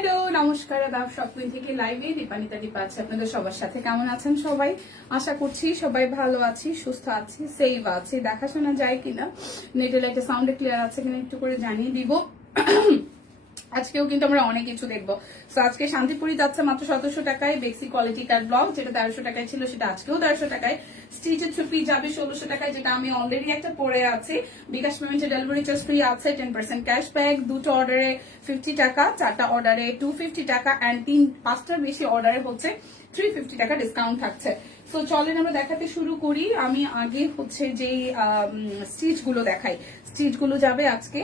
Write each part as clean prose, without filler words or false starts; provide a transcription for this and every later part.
Hello নমস্কার, আদাব shopping থেকে লাইভে দীপানিতা দীপা আছে আপনাদের সবার সাথে। কেমন আছেন সবাই? আশা করছি সবাই ভালো আছি, সুস্থ আছি, সেভ আছি। দেখাশোনা যায় কিনা, নেটে লাইটে সাউন্ডে ক্লিয়ার আছে কিনা একটু করে জানিয়ে দিব। আজকেও কিন্তু আমরা অনেক কিছু দেখবো। তো আজকে শান্তিপুরি যাচ্ছে মাত্র 1700 টাকায়। বেক্সি কোয়ালিটি কার ব্লক যেটা 1300 টাকায় ছিল সেটা আজকেও 1300 টাকায়। স্টিচের থ্রি যাবে 1600 টাকায়, যেটা আমি অলরেডি একটা পরে আছি। বিকাশ পেমেন্টে ডেলিভারি চার্জ ফ্রি আছে, 10% ক্যাশব্যাক। দুটো অর্ডারে 50 টাকা, চারটা অর্ডারে 250 টাকা অ্যান্ড পাঁচটার বেশি অর্ডারে হচ্ছে 350 টাকা ডিসকাউন্ট থাকছে। সো চলেন আমরা দেখাতে শুরু করি। আমি আগে হচ্ছে যেই স্টিচ গুলো দেখাই, স্টিচ গুলো যাবে আজকে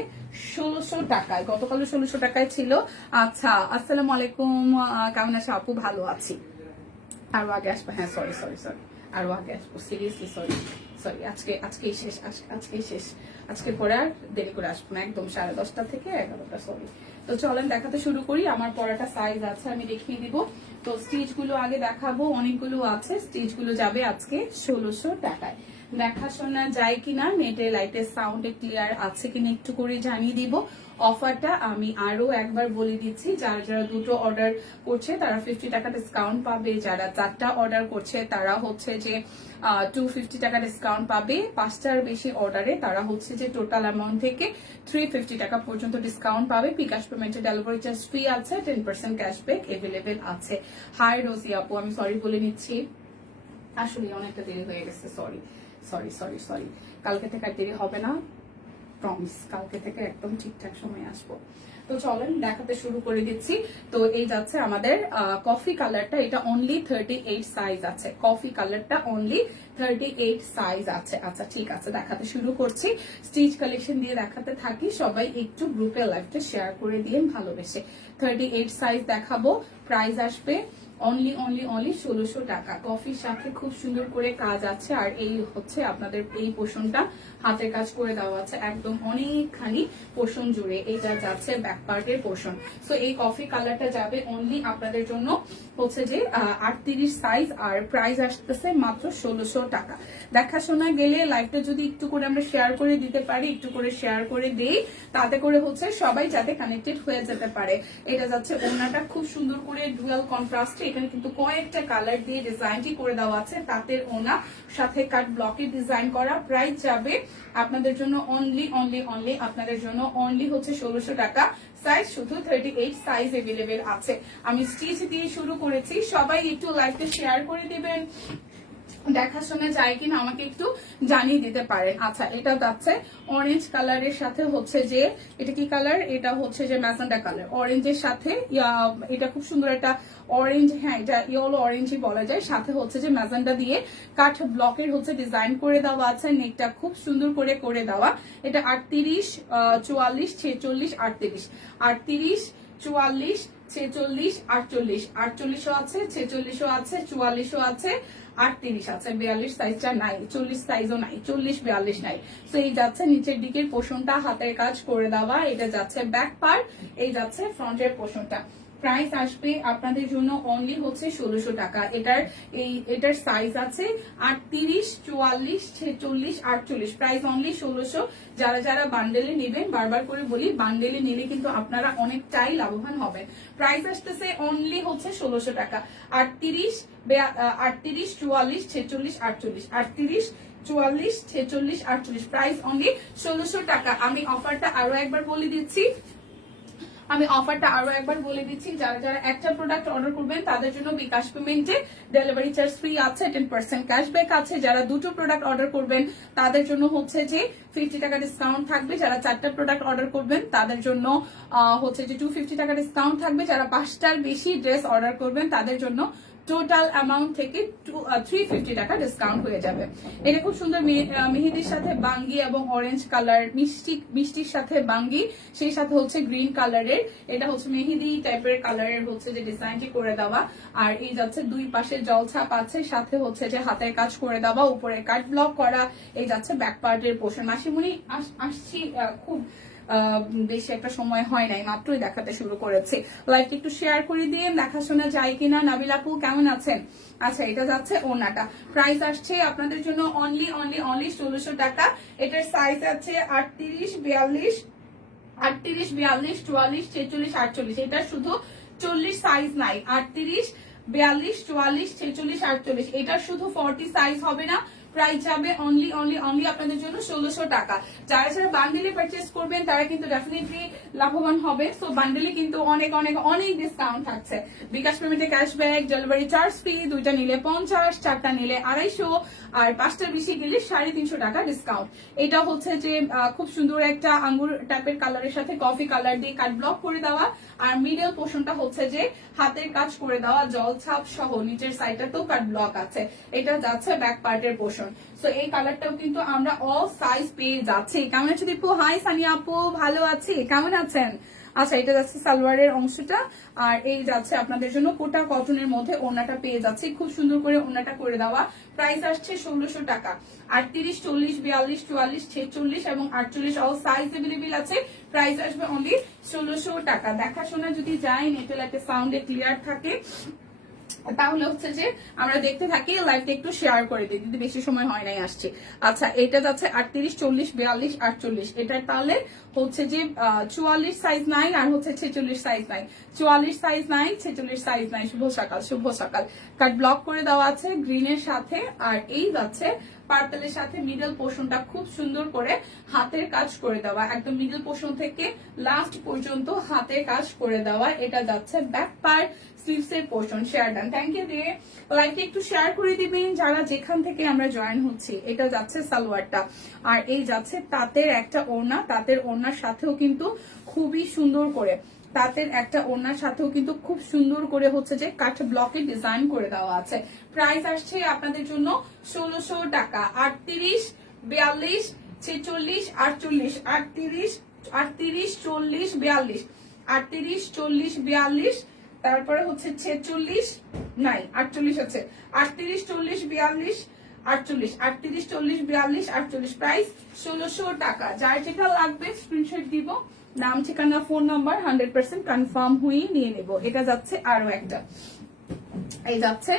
1600 টাকায়। গতকাল 1600 টাকায় ছিল। আচ্ছা, আসসালামু আলাইকুম, কেমন আছে আপু? ভালো আছি। আরো আগে আসবো, হ্যাঁ সরি সরি সরি, আরো আগে আসবো, সিরিয়াসলি সরি সরি। আজকেই শেষ, আজকেই শেষ। আজকে পরে আর দেরি করে আসবো না, একদম 10:30 থেকে 11টা। সরি। তো চলেন দেখাতে শুরু করি। আমার পরাটা সাইজ আছে, আমি দেখিয়ে দিব। তো স্টিচ গুলো আগে দেখাবো, অনেকগুলো আছে। স্টিচ গুলো যাবে আজকে 1600 টাকায়। দেখাশোনা যায় কিনা, নেটে লাইটের সাউন্ডে ক্লিয়ার আছে কিনা একটু করে জানিয়ে দিব। অফারটা আমি আরো একবার বলে দিচ্ছি, যারা যারা দুটো অর্ডার করছে তারা 50 টাকা ডিসকাউন্ট পাবে। যারা চারটা অর্ডার করছে তারা হচ্ছে যে 250 টাকা ডিসকাউন্ট পাবে। পাঁচটার বেশি অর্ডারে তারা হচ্ছে যে টোটাল অ্যামাউন্ট থেকে 350 টাকা পর্যন্ত ডিসকাউন্ট পাবে। বিকাশ পেমেন্টে ডেলিভারি চার্জ ফ্রি আছে, 10% ক্যাশব্যাক এভেলেবেল আছে। হাই রোজি আপু, আমি সরি বলে নিচ্ছি, আসলে অনেকটা দেরি হয়ে গেছে। সরি সরি সরি সরি, কালকে থেকে আর দেরি হবে না, প্রমিস। কালকে থেকে একদম ঠিকঠাক সময় আসবো। তো চলেন দেখাতে শুরু করে দিচ্ছি। তো এই যাচ্ছে আমাদের কফি কালারটা, এটা অনলি 38 সাইজ আছে। কফি কালারটা অনলি 38 সাইজ আছে। আচ্ছা ঠিক আছে, দেখাতে শুরু করছি। স্টিচ কালেকশন দিয়ে দেখাতে থাকি, সবাই একটু গ্রুপে লাইভটা শেয়ার করে দিন ভালোবেসে। 38 সাইজ দেখাবো। প্রাইস আসবে অনলি 1600 টাকা। কফির সাথে খুব সুন্দর করে কাজ আছে, আর এই হচ্ছে আপনাদের এই পোষণটা হাতের কাজ করে দেওয়া আছে একদম অনেকখানি পোষণ জুড়ে। এটা যাচ্ছে ব্যাক পার্টের পোষণ। সো এই কফি কালারটা যাবে অনলি আপনাদের জন্য হচ্ছে যে 38 সাইজ, আর প্রাইস আসতেছে মাত্র 1600 টাকা। দেখাশোনা গেলে লাইভটা যদি একটু করে আমরা শেয়ার করে দিতে পারি, একটু করে শেয়ার করে দেই, তাতে করে হচ্ছে সবাই যাতে কানেক্টেড হয়ে যেতে পারে। এটা যাচ্ছে ওড়নাটা খুব সুন্দর করে ডুয়াল কন্ট্রাস্টে, এখানে কিন্তু কয়েকটা কালার দিয়ে ডিজাইনটি করে দেওয়া আছে। তাঁতের ওড়না সাথে কাট ব্লকের ডিজাইন করা। প্রাইস যাবে আপনাদের জন্য অনলি আপনাদের জন্য অনলি হচ্ছে 1600 টাকা। সাইজ শুধু 38 সাইজ এভেলেবেল আছে। আমি স্টিচ দিয়ে শুরু করেছি, সবাই একটু লাইভটা শেয়ার করে দিবেন। দেখাশোনা যায় কিনা আমাকে একটু জানিয়ে দিতে পারেন। আচ্ছা, এটা যাচ্ছে অরেঞ্জ কালারের সাথে হচ্ছে যে, এটা কি কালার? এটা হচ্ছে যে ম্যাজেন্ডা কালার, অরেঞ্জের সাথে এটা খুব সুন্দর একটা অরেঞ্জ, হ্যাঁ এটা ইয়েলো অরেঞ্জই বলা যায়। সাথে হচ্ছে যে ম্যাজেন্ডা দিয়ে কাঠ ব্লকের হচ্ছে ডিজাইন করে দেওয়া আছে। নেকটা খুব সুন্দর করে দেওয়া। এটা 38, 44, 46, 38, 38, 44, 46, 48, 48ও আছে, 46ও আছে, 44ও আছে, 38 আছে। 42 সাইজটা নাই, 40 সাইজও নাই, 40, 42 নাই। তো এই যাচ্ছে নিচের দিকের পোষণটা হাতের কাজ করে দেওয়া। এটা যাচ্ছে ব্যাক পার্ট, এই যাচ্ছে ফ্রন্টের পোষণটা। প্রাইস আসবে আপনাদের জন্য অনলি হচ্ছে 1600 টাকা। এটার সাইজ আছে 38, 44, 46, 48। Price only 1600। যারা যারা বান্ডেলে নেবেন, বারবার করে বলি বান্ডেলে নিলে কিন্তু আপনারা অনেকটাই লাভবান হবেন। প্রাইস আসতেছে অনলি হচ্ছে 1600 টাকা। 38, 44, 46, 48, 38, 44, 46, 48। প্রাইস অনলি 1600 টাকা। আমি অফারটা আরো একবার বলে দিচ্ছি, যারা যারা একটা প্রোডাক্ট অর্ডার করবেন তাদের জন্য বিকাশ পেমেন্টে ডেলিভারি চার্জ ফ্রি আছে, 10% ক্যাশব্যাক আছে। যারা দুটো প্রোডাক্ট অর্ডার করবেন তাদের জন্য হচ্ছে যে 50 টাকা ডিসকাউন্ট থাকবে। যারা চারটা প্রোডাক্ট অর্ডার করবেন তাদের জন্য হচ্ছে যে 250 টাকা ডিসকাউন্ট থাকবে। যারা 5টার বেশি ড্রেস অর্ডার করবেন তাদের জন্য টোটাল অ্যামাউন্ট থেকে 350 টাকা ডিসকাউন্ট হয়ে যাবে। এটা খুব সুন্দর মেহেদির সাথে বাঙ্গি এবং অরেঞ্জ কালার, মিষ্টির সাথে বাঙ্গি, সেই সাথে হচ্ছে গ্রিন কালারের, এটা হচ্ছে মেহেদি টাইপের কালারের হচ্ছে যে ডিজাইনটি করে দেওয়া। আর এই যাচ্ছে দুই পাশে জলছাপ আছে, সাথে হচ্ছে যে হাতের কাজ করে দেওয়া, উপরে কাট ব্লক করা। এই যাচ্ছে ব্যাক পার্টের পোর্শন। মাসিমণি আসছি, খুব বেশি একটা সময় হয় নাই, মাত্রই দেখাতে শুরু করেছি। লাইভটা একটু শেয়ার করে দিয়ে দেখাশোনা যায় কিনা। নাবিল আপু কেমন আছেন? আচ্ছা, এটা যাচ্ছে ওড়নাটা। প্রাইস আসছে আপনাদের জন্য অনলি 1600 টাকা। এটার সাইজ আছে 38, 42, 38, 42, 44, 46, 48। এটা শুধু 40 সাইজ নাই, 38, 42, 44, 46, 48, এটা শুধু 40 সাইজ হবে না, প্রাইস যাবে অনলি অনলি অনলি আপনাদের জন্য 1600 টাকা। যারা যারা বান্ডেলে পারচেজ করবেন তারা কিন্তু ডেফিনেটলি লাভবান হবে। সো বান্ডেলে কিন্তু অনেক অনেক অনেক ডিসকাউন্ট থাকছে। বিকাশ পেমেন্টে ক্যাশব্যাক, ডেলিভারি চার্জ ফ্রি, 2টা নিলে 50, 4টা নিলে 250, আর 5টার বেশি গেলে 350 টাকা ডিসকাউন্ট। এটা হচ্ছে যে খুব সুন্দর একটা আঙ্গুর টাইপের কালারের সাথে কফি কালার দিয়ে কাট ব্লক করে দেওয়া, আর মিডল পোর্শনটা হচ্ছে যে হাতের কাজ করে দেওয়া, জল ছাপ সহ নিচের সাইডটাতেও কাট ব্লক আছে। এটা যাচ্ছে ব্যাক পার্টের পোর্শন। সো এই কালারটাও কিন্তু আমরা অল সাইজ পেয়ে যাচ্ছি। কেমন আছো দীপু? হাই সানিয়া আপু, ভালো আছি, কেমন আছেন? আচ্ছা, এটা যাচ্ছে সালোয়ারের অংশটা, আর এই যাচ্ছে আপনাদের জন্য কোটা কটনের মধ্যে ওড়নাটা পেয়ে যাচ্ছি, খুব সুন্দর করে ওড়নাটা করে দেওয়া। প্রাইস আসছে 1600 টাকা। 38, 40, 42, 44, 46 এবং 48 অল সাইজ अवेलेबल আছে। প্রাইস আসবে অনলি 1600 টাকা। দেখাশোনা যদি যাই, নেটের একটা সাউন্ডে ক্লিয়ার থাকে, তাহলে হচ্ছে যে আমরা দেখতে থাকি, লাইভটা একটু শেয়ার করে দিই, যদি বেশি সময় হয় নাই আসছে। আচ্ছা, এটা যাচ্ছে 38, 40, 42, 48, এটার তাহলে হচ্ছে যে 44 সাইজ নাই, আর হচ্ছে 46 সাইজ নাই, 44 সাইজ নাই, 46 সাইজ নাই। শুভ সকাল, শুভ সকাল। কাট ব্লক করে দেওয়া আছে গ্রিনের সাথে, আর এই যাচ্ছে পার্পেলের সাথে মিডল পোর্শনটা খুব সুন্দর করে হাতের কাজ করে দেওয়া, একদম মিডল পোর্শন থেকে লাস্ট পর্যন্ত হাতের কাজ করে দেওয়া। এটা যাচ্ছে ব্যাক পার্ট, স্লিভস এর portion. Share done, thank you দিয়ে লাইভটা একটু শেয়ার করে দিবেন যারা যেখান থেকে আমরা জয়েন হচ্ছি। এটা যাচ্ছে সালোয়ারটা, আর এই যাচ্ছে তাঁতের একটা ওড়না, তাঁতের ওড়নার সাথেও কিন্তু খুবই সুন্দর করে, তাঁতের একটা ওড়নার সাথেও কিন্তু খুব সুন্দর করে হচ্ছে যে কাঠ ব্লকের ডিজাইন করে দেওয়া আছে। প্রাইস আসছে আপনাদের জন্য 1600 টাকা। 38, 42, 46, 48, 38, 38, 40, 42, 38, 40, 42, তারপরে হচ্ছে 46 নাই, 48 আছে, 38, 40, 42, 48, 38, 40, 42, 48, প্রাইস 1600 টাকা। যার যেটা লাগবে স্ক্রিনশট দিব, নাম ঠিকানা ফোন নাম্বার 100% কনফার্ম হয়ে নিয়ে নেব। এটা যাচ্ছে আরো একটা, এই যাচ্ছে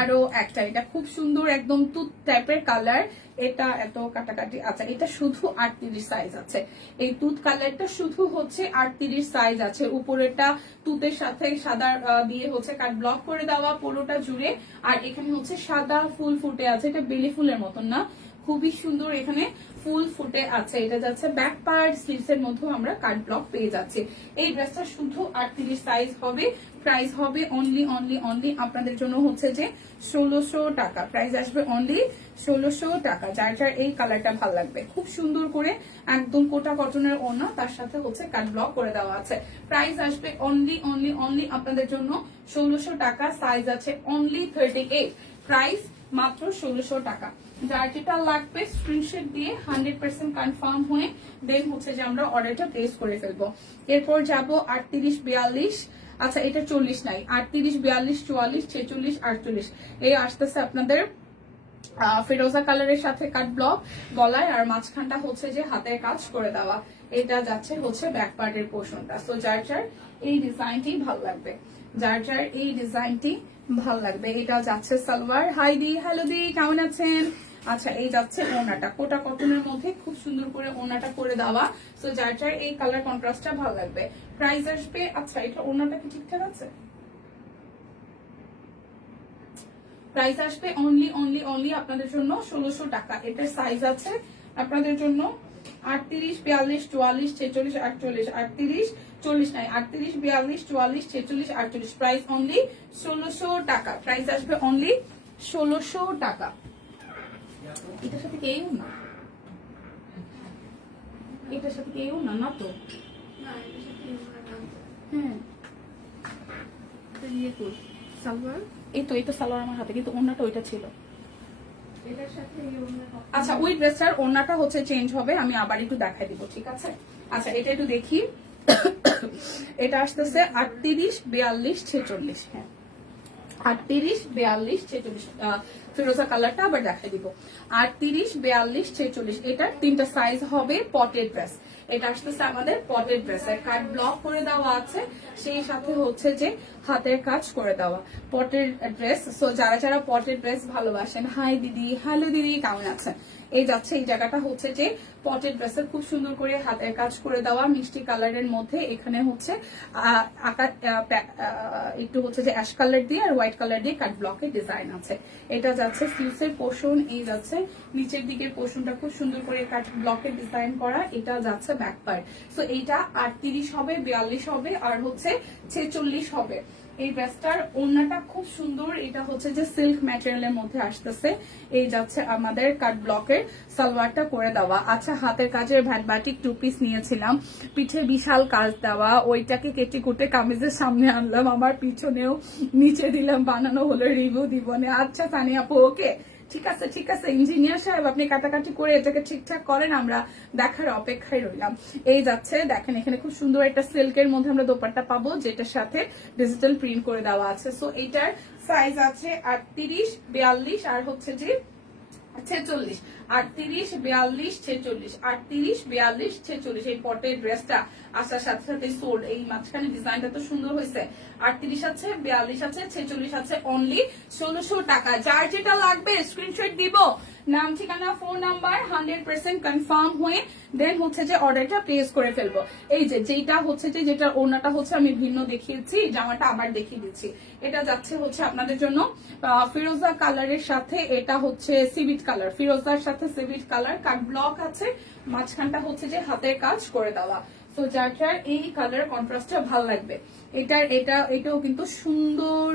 আরো একটা, এটা খুব সুন্দর একদম তুত টাইপের কালার, এটা এত কাটাকাটি। আচ্ছা, এটা শুধু 38 সাইজ আছে, এই তুত কালারটা শুধু হচ্ছে 38 সাইজ আছে। উপরেটা তুতের সাথে সাদা দিয়ে হচ্ছে কাট ব্লক করে দেওয়া পুরোটা জুড়ে, আর এখানে হচ্ছে সাদা ফুল ফুটে আছে, এটা বেলি ফুলের মতন না, খুবই সুন্দর এখানে ফুল ফুটে আছে। এটা যাচ্ছে ব্যাক পার্ট, স্লিভস এর মধ্যেও আমরা কাট ব্লক পেয়ে যাচ্ছি। এই ড্রেসটা শুধু 38 সাইজ হবে। প্রাইস হবে অনলি অনলি অনলি আপনাদের জন্য হচ্ছে যে 1600 টাকা। প্রাইস আসবে অনলি 1600 টাকা। যার যার এই কালারটা ভালো লাগবে, খুব সুন্দর করে একদম কোটা কটনের ওড়না, তার সাথে হচ্ছে কাট ব্লক করে দেওয়া আছে। প্রাইস আসবে অনলি অনলি অনলি আপনাদের জন্য 1600 টাকা। সাইজ আছে অনলি 38, প্রাইস মাত্র 1600 টাকা। যার যেটা লাগবে স্ক্রিনশট দিয়ে 100% কনফার্ম হয়ে দেন হচ্ছে যে আমরা অর্ডারটা প্লেস করে ফেলবো। এরপর যাব 38, 42, আচ্ছা এটা 40 নাই, 38, 42, 44, 46, 48, এই আসতেছে আপনাদের ফিরোজা কালারের সাথে কাট ব্লক গলায়, আর মাঝখানটা হচ্ছে যে হাতের কাজ করে দেওয়া। এটা যাচ্ছে হচ্ছে ব্যাক পার্টের পোর্শনটা। সো যার যার এই ডিজাইনটি ভালো লাগবে, যার যার এই ডিজাইনটি ভালো লাগবে। এটা যাচ্ছে সালোয়ার। হাই দি, হ্যালো দি, কেমন আছেন? আচ্ছা, এই যাচ্ছে ওড়নাটা, কোটা কটনের মধ্যে খুব সুন্দর করে ওড়নাটা করে দেওয়া। সো যার যার এই কালার কন্ট্রাস্টটা ভালো লাগবে। প্রাইস আসবে, আচ্ছা এটা ওড়নাটা কি ঠিকঠাক আছে? প্রাইস আসবে অনলি অনলি অনলি আপনাদের জন্য 1600 টাকা। এটার সাইজ আছে আপনাদের জন্য 38, 42, 44, 46, 48, 38, 40 নাই, 38, 42, 44, 46, 48, প্রাইস অনলি 1600 টাকা। প্রাইস আসবে অনলি 1600 টাকা। এটার সাথে কেউ না, এটার সাথে কেউ না, না তো, হ্যাঁ সালোয়ার, এই তো এটা সালোয়ার আমার হাতে, কিন্তু ওড়নাটা ওইটা ছিল। আচ্ছা, ওই ড্রেসটার ওড়নাটা হচ্ছে চেঞ্জ হবে, আমি আবার একটু দেখাই দিব, ঠিক আছে? আচ্ছা, এটা একটু দেখি। এটা আসতেছে 38, 42, 46, হ্যাঁ 38, 42, 46 ফিরোজা কালারটা আবার দেখাই দিব। 38, 42, 46 এটার 3টা সাইজ হবে। পটেড ড্রেস, এটা আসতেছে আমাদের পটেড ড্রেস এর কাট ব্লক করে দেওয়া আছে, সেই সাথে হচ্ছে যে হাতের কাজ করে দেওয়া পটেড ড্রেস। সো যারা যারা পটেড ড্রেস ভালোবাসেন, হাই দিদি, হ্যালো দিদি, কেমন আছেন? এই যাচ্ছে, এই জায়গাটা হচ্ছে যে পটেড ড্রেসের খুব সুন্দর করে হাতের কাজ করে দেওয়া মিষ্টি কালারের মধ্যে। এখানে হচ্ছে একটু হচ্ছে যে অ্যাশ কালার দিয়ে আর হোয়াইট কালার দিয়ে কাট ব্লকের ডিজাইন আছে। এটা যাচ্ছে স্লিভসের পোর্শন, এই যাচ্ছে নিচের দিকের পোর্শনটা খুব সুন্দর করে কাট ব্লকের ডিজাইন করা। এটা যাচ্ছে ব্যাক পার্ট। সো এইটা 38 হবে, 42 হবে আর হচ্ছে 46 হবে। এই ড্রেসটার ওড়নাটা খুব সুন্দর, এটা হচ্ছে যে সিল্ক ম্যাটেরিয়ালের মধ্যে আসতেছে। এই যাচ্ছে আমাদের কাট ব্লকের সালোয়ারটা করে দেওয়া। আচ্ছা, হাতের কাজের ভ্যাট বাটিক 2 পিস নিয়েছিলাম, পিঠে বিশাল কাজ দেওয়া, ওইটাকে কেটে কুটে কামিজের সামনে আনলাম, আমার পিছনেও নিচে দিলাম, বানানো হলো, রিভিউ দিব না। আচ্ছা তানিয়া আপু, ওকে ঠিক আছে ঠিক আছে, ইঞ্জিনিয়ার সাহেব আপনি কাটাকাটি করে এটাকে ঠিকঠাক করেন, আমরা দেখার অপেক্ষায় রইলাম। এই যাচ্ছে, দেখেন এখানে খুব সুন্দর একটা সিল্কের মধ্যে আমরা দোপাট্টা পাবো, যেটার সাথে ডিজিটাল প্রিন্ট করে দেওয়া আছে। সো এটার সাইজ আছে 38, 42 আর হচ্ছে যে 46। 38, 42, 46, 38, 42, 46। এই পটের ড্রেসটা আসার সাথে সাথে সোল্ড। এই মাঝখানে ডিজাইনটা তো সুন্দর হয়েছে। 38 আছে, 42 আছে, 46 আছে, অনলি 1600 টাকা। যার যেটা লাগবে স্ক্রিনশট দিব, নাম ঠিকানা ফোন নাম্বার 100% কনফার্ম হয়ে দেন হচ্ছে যে অর্ডারটা প্লেস করে ফেলবো। এই যে যেটা হচ্ছে যে যেটা ওনাটা হচ্ছে আমি ভিন্ন দেখিয়েছি, জামাটা আবার দেখিয়ে দিচ্ছি। এটা যাচ্ছে হচ্ছে আপনাদের জন্য ফিরোজা কালারের সাথে, এটা হচ্ছে সিভিট কালার, ফিরোজার সাথে সিভিট কালার, কাট ব্লক আছে, মাঝখানটা হচ্ছে যে হাতের কাজ করে দেওয়া। তো যার যার এই কালার কন্ট্রাস্টটা ভালো লাগবে, এটাও কিন্তু সুন্দর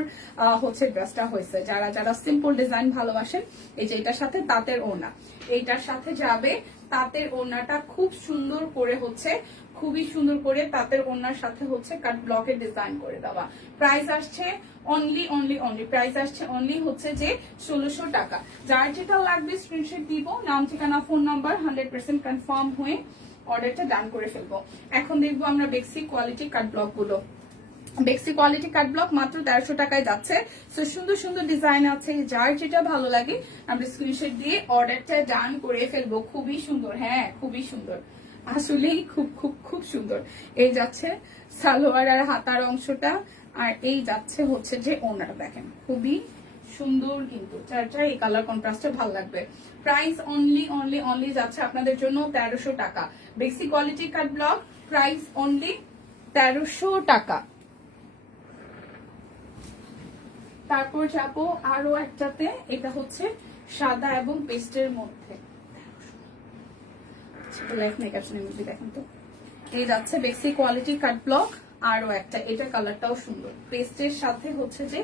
হচ্ছে ড্রেসটা হয়েছে। যারা যারা সিম্পল ডিজাইন ভালোবাসেন, এই যে এটার সাথে তাঁতের ওড়না, এইটার সাথে যাবে তাঁতের ওড়নাটা খুব সুন্দর করে হচ্ছে, খুবই সুন্দর করে তাঁতের ওড়নার সাথে হচ্ছে কাট ব্লকের ডিজাইন করে দেওয়া। প্রাইস আসছে অনলি প্রাইস আসছে অনলি হচ্ছে যে 1600 টাকা। যার যেটা লাগবে স্ক্রিনশট দিব, নাম ঠিকানা ফোন নাম্বার 100% কনফার্ম হয়ে অর্ডারটা ডান করে ফেলবো। এখন দেখবো আমরা বেক্সি কোয়ালিটি কাট ব্লক গুলো। বেক্সি কোয়ালিটি কাট ব্লক মাত্র 1300 টাকায় যাচ্ছে। সো সুন্দর সুন্দর ডিজাইন আছে, যার যেটা ভালো লাগে আমরা স্ক্রিনশট দিয়ে অর্ডারটা ডান করে ফেলবো। খুবই সুন্দর, হ্যাঁ খুবই সুন্দর, আসলেই খুব খুব খুব সুন্দর। এই যাচ্ছে সালোয়ার আর হাতার অংশটা, আর এই যাচ্ছে হচ্ছে যে ওড়নাটা, দেখেন খুবই সুন্দর। কিন্তু চারটা এই কালার কন্ট্রাস্টে ভালো লাগবে। প্রাইস অনলি যাচ্ছে আপনাদের জন্য 1300 টাকা। বেক্সি কোয়ালিটি কাট ব্লক, প্রাইস অনলি 1300 টাকা। তারপর যাবো আরো একটাতে, এটা হচ্ছে সাদা এবং পেস্টের মধ্যে। দেখেন তো, এই যাচ্ছে বেক্সি কোয়ালিটি কাট ব্লক, আরো একটা, এটা কালারটাও সুন্দর, পেস্টের সাথে হচ্ছে যে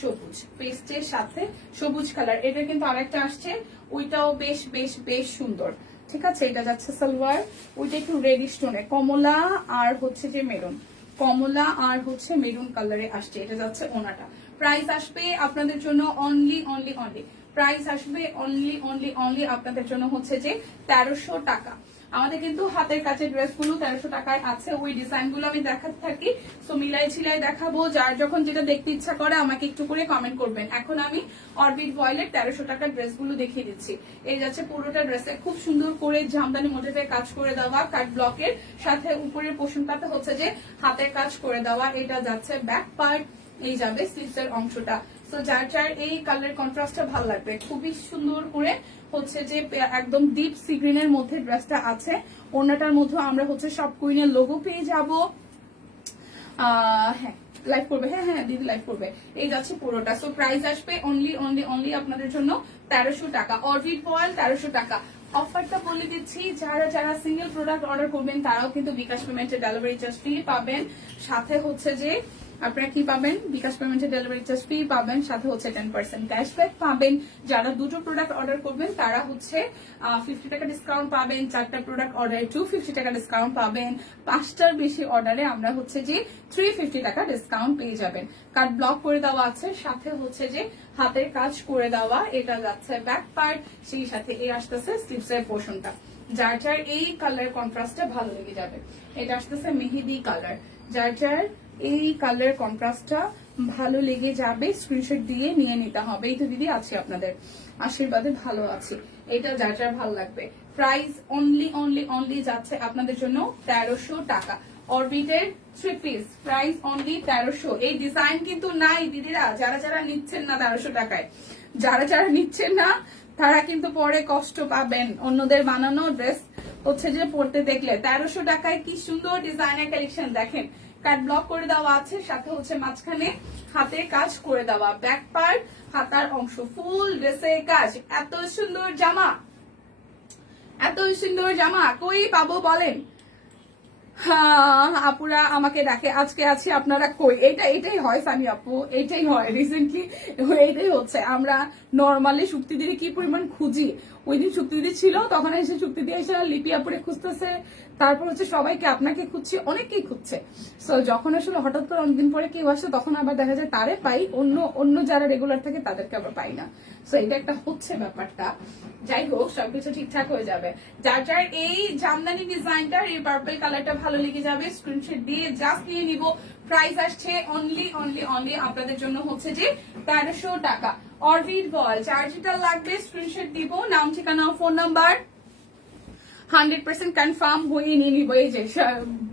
সবুজ, পেস্টের সাথে সবুজ কালার। এটা কিন্তু আরেকটা আসছে, ওইটাও বেশ বেশ বেশ সুন্দর। ঠিক আছে, এটা যাচ্ছে সালোয়ার, ওইটা একটু রেড স্টোনে, কমলা আর হচ্ছে যে মেরুন, কমলা আর হচ্ছে মেরুন কালারে আসছে। এটা যাচ্ছে ওনাটা। প্রাইস আসবে আপনাদের জন্য অনলি প্রাইস আসবে অনলি আপনাদের জন্য হচ্ছে যে 1300 টাকা। আমাদের কিন্তু হাতের কাছের ড্রেসগুলো 1300 টাকায় আছে। ওই ডিজাইনগুলো আমি দেখাতে থাকি, সো মিলাই ছিলাই দেখাবো। যার যখন যেটা দেখতে ইচ্ছা করে আমাকে একটু করে কমেন্ট করবেন। এখন আমি অরবিট ভয়েলের 1300 টাকার ড্রেসগুলো দেখিয়ে দিচ্ছি। এই যাচ্ছে পুরোটা ড্রেসে খুব সুন্দর করে জামদানি মোটিভে কাজ করে দেওয়া, কাট ব্লকের সাথে উপরের পোর্শনটাতে হচ্ছে যে হাতের কাজ করে দেওয়া। এটা যাচ্ছে ব্যাক পার্ট, এই যাবে স্লিভসের অংশটা। তো যার যার এই কালার কন্ট্রাস্টটা ভালো লাগবে, খুবই সুন্দর করে হচ্ছে যে একদম ডিপ সি গ্রিনের মধ্যে ড্রেসটা আছে। ওড়নাটার মধ্যে আমরা হচ্ছে সব কুইনের লোগো পেয়ে যাব। হ্যাঁ লাইভ করবে, হ্যাঁ দিদি লাইভ করবে। এই যাচ্ছে পুরোটা। সো প্রাইস আসবে অনলি আপনাদের জন্য 1300 টাকা। অরবিট ভয়েল 1300 টাকা। অফারটা বলে দিচ্ছি, যারা যারা সিঙ্গেল প্রোডাক্ট অর্ডার করবেন তারাও কিন্তু বিকাশ পেমেন্টের ডেলিভারি চার্জ ফ্রি পাবেন। সাথে হচ্ছে যে আপনারা কি পাবেন, বিকাশ পেমেন্টের ডেলিভারি চার্জ ফ্রি পাবেন, সাথে হচ্ছে 10% ক্যাশব্যাক পাবেন। যারা দুটো প্রোডাক্ট অর্ডার করবেন তারা হচ্ছে 50 টাকা ডিসকাউন্ট পাবেন। 4টা প্রোডাক্ট অর্ডারে 250 টাকা ডিসকাউন্ট পাবেন। 5টার বেশি অর্ডারে আমরা হচ্ছে যে 350 টাকা ডিসকাউন্ট পেয়ে যাবেন। কার্ড ব্লক করে দেওয়া আছে, সাথে হচ্ছে যে হাতের কাজ করে দেওয়া। এটা যাচ্ছে ব্যাক পার্ট, সেই সাথে এই আসতেছে স্লিভসের পোর্শনটা। যার যার এই কালার কন্ট্রাস্টটা ভালো লেগে যাবে। এটা আসতেছে মেহেদি কালার, যার যার এই কালার কন্ট্রাস্টটা ভালো লেগে যাবে, স্ক্রিনশট দিয়ে নিয়ে নিতে হবে। এই তো দিদি আছে আপনাদের আশীর্বাদে ভালো আছে। এটা যার যার ভালো লাগবে। প্রাইস অনলি যাচ্ছে আপনাদের জন্য 1300 টাকা। অরবিটের 3 পিস প্রাইস অনলি 1300। এই ডিজাইন কিন্তু নাই দিদিরা, যারা যারা নিচ্ছেন না 1300 টাকায়, যারা যারা নিচ্ছেন না তারা কিন্তু পরে কষ্ট পাবেন। অন্যদের বানানো ড্রেস হচ্ছে যে পড়তে দেখলে 1300 টাকায় কি সুন্দর ডিজাইনার কালেকশন দেখেন। কাট ব্লক করে দেওয়া আছে, সাথে হচ্ছে মাঝখানে হাতে কাজ করে দেওয়া, ব্যাক পার্ট হাতার অংশ ফুল ড্রেসের কাজ। এত সুন্দর জামা, এত সুন্দর জামা কই পাবো বলেন? হ্যাঁ আপুরা আমাকে ডাকে, আজকে আছি আপনারা কই? এটাই হয় সানি আপু, এটাই হয় রিসেন্টলি, এইটাই হচ্ছে। আমরা নর্মালি শুক্তি দিদি কি পরিমাণ খুঁজি, ওই দিন শুক্তি দিদি ছিল তখন এসে শুক্তি দিয়ে এসে লিপি আপুরে খুঁজতেছে, তারপর হচ্ছে সবাইকে আপনাকে খুঁজছি, অনেকেই খুঁজছে। সো যখন আসলে হঠাৎ করে অনেকদিন পরে কেউ আসে তখন আবার দেখা যায় তারে পাই, অন্য যারা রেগুলার থাকে তাদেরকে আবার পাই না। সো এটা একটা হচ্ছে ব্যাপারটা। যাই হোক সবকিছু ঠিকঠাক হয়ে যাবে। যার যার এই জামদানি ডিজাইনটা, এই পার্পল কালারটা ভালো লেগে যাবে স্ক্রিনশট দিয়ে জাস্ট নিয়ে নিব। প্রাইস আসছে অনলি আপনাদের জন্য হচ্ছে যে 1300 টাকা। অরবিট বল যার যেটা লাগবে স্ক্রিনশট দিব, নাম ঠিকানা ফোন নাম্বার 100% কনফার্ম হয়ে নিয়ে নিব। এই যে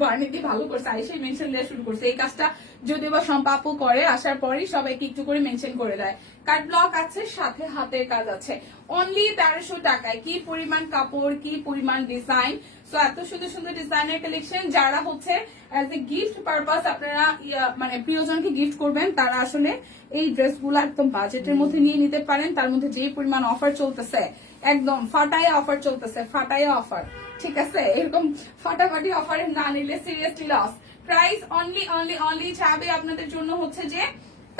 বার্নিদি ভালো করছে, আইসাই মেনশন দেওয়া শুরু করছে। এই কাজটা যদিও বা সম্পাপও করে, আসার পরই সবাইকে একটু করে মেনশন করে দেয়। কাট ব্লক আছে, সাথে হাতের কাজ আছে। অনলি 1300 টাকায় কি পরিমাণ কাপড়, কি পরিমাণ ডিজাইন। সো এত সুন্দর সুন্দর ডিজাইনের কালেকশন, যারা হচ্ছে অ্যাজ এ গিফট পারপাস আপনারা মানে প্রিয়জনকে গিফট করবেন, তারা আসলে এই ড্রেসগুলো একদম বাজেটের মধ্যে নিয়ে নিতে পারেন। তার মধ্যে যে পরিমাণ অফার চলতেছে, একদম ফাটাইয়া অফার চলতেছে, ফাটাইয়া অফার, ঠিক আছে? এরকম ফাটাফাটি অফারে না নিলে সিরিয়াসলি লস। প্রাইস অনলি যাবে আপনাদের জন্য হচ্ছে যে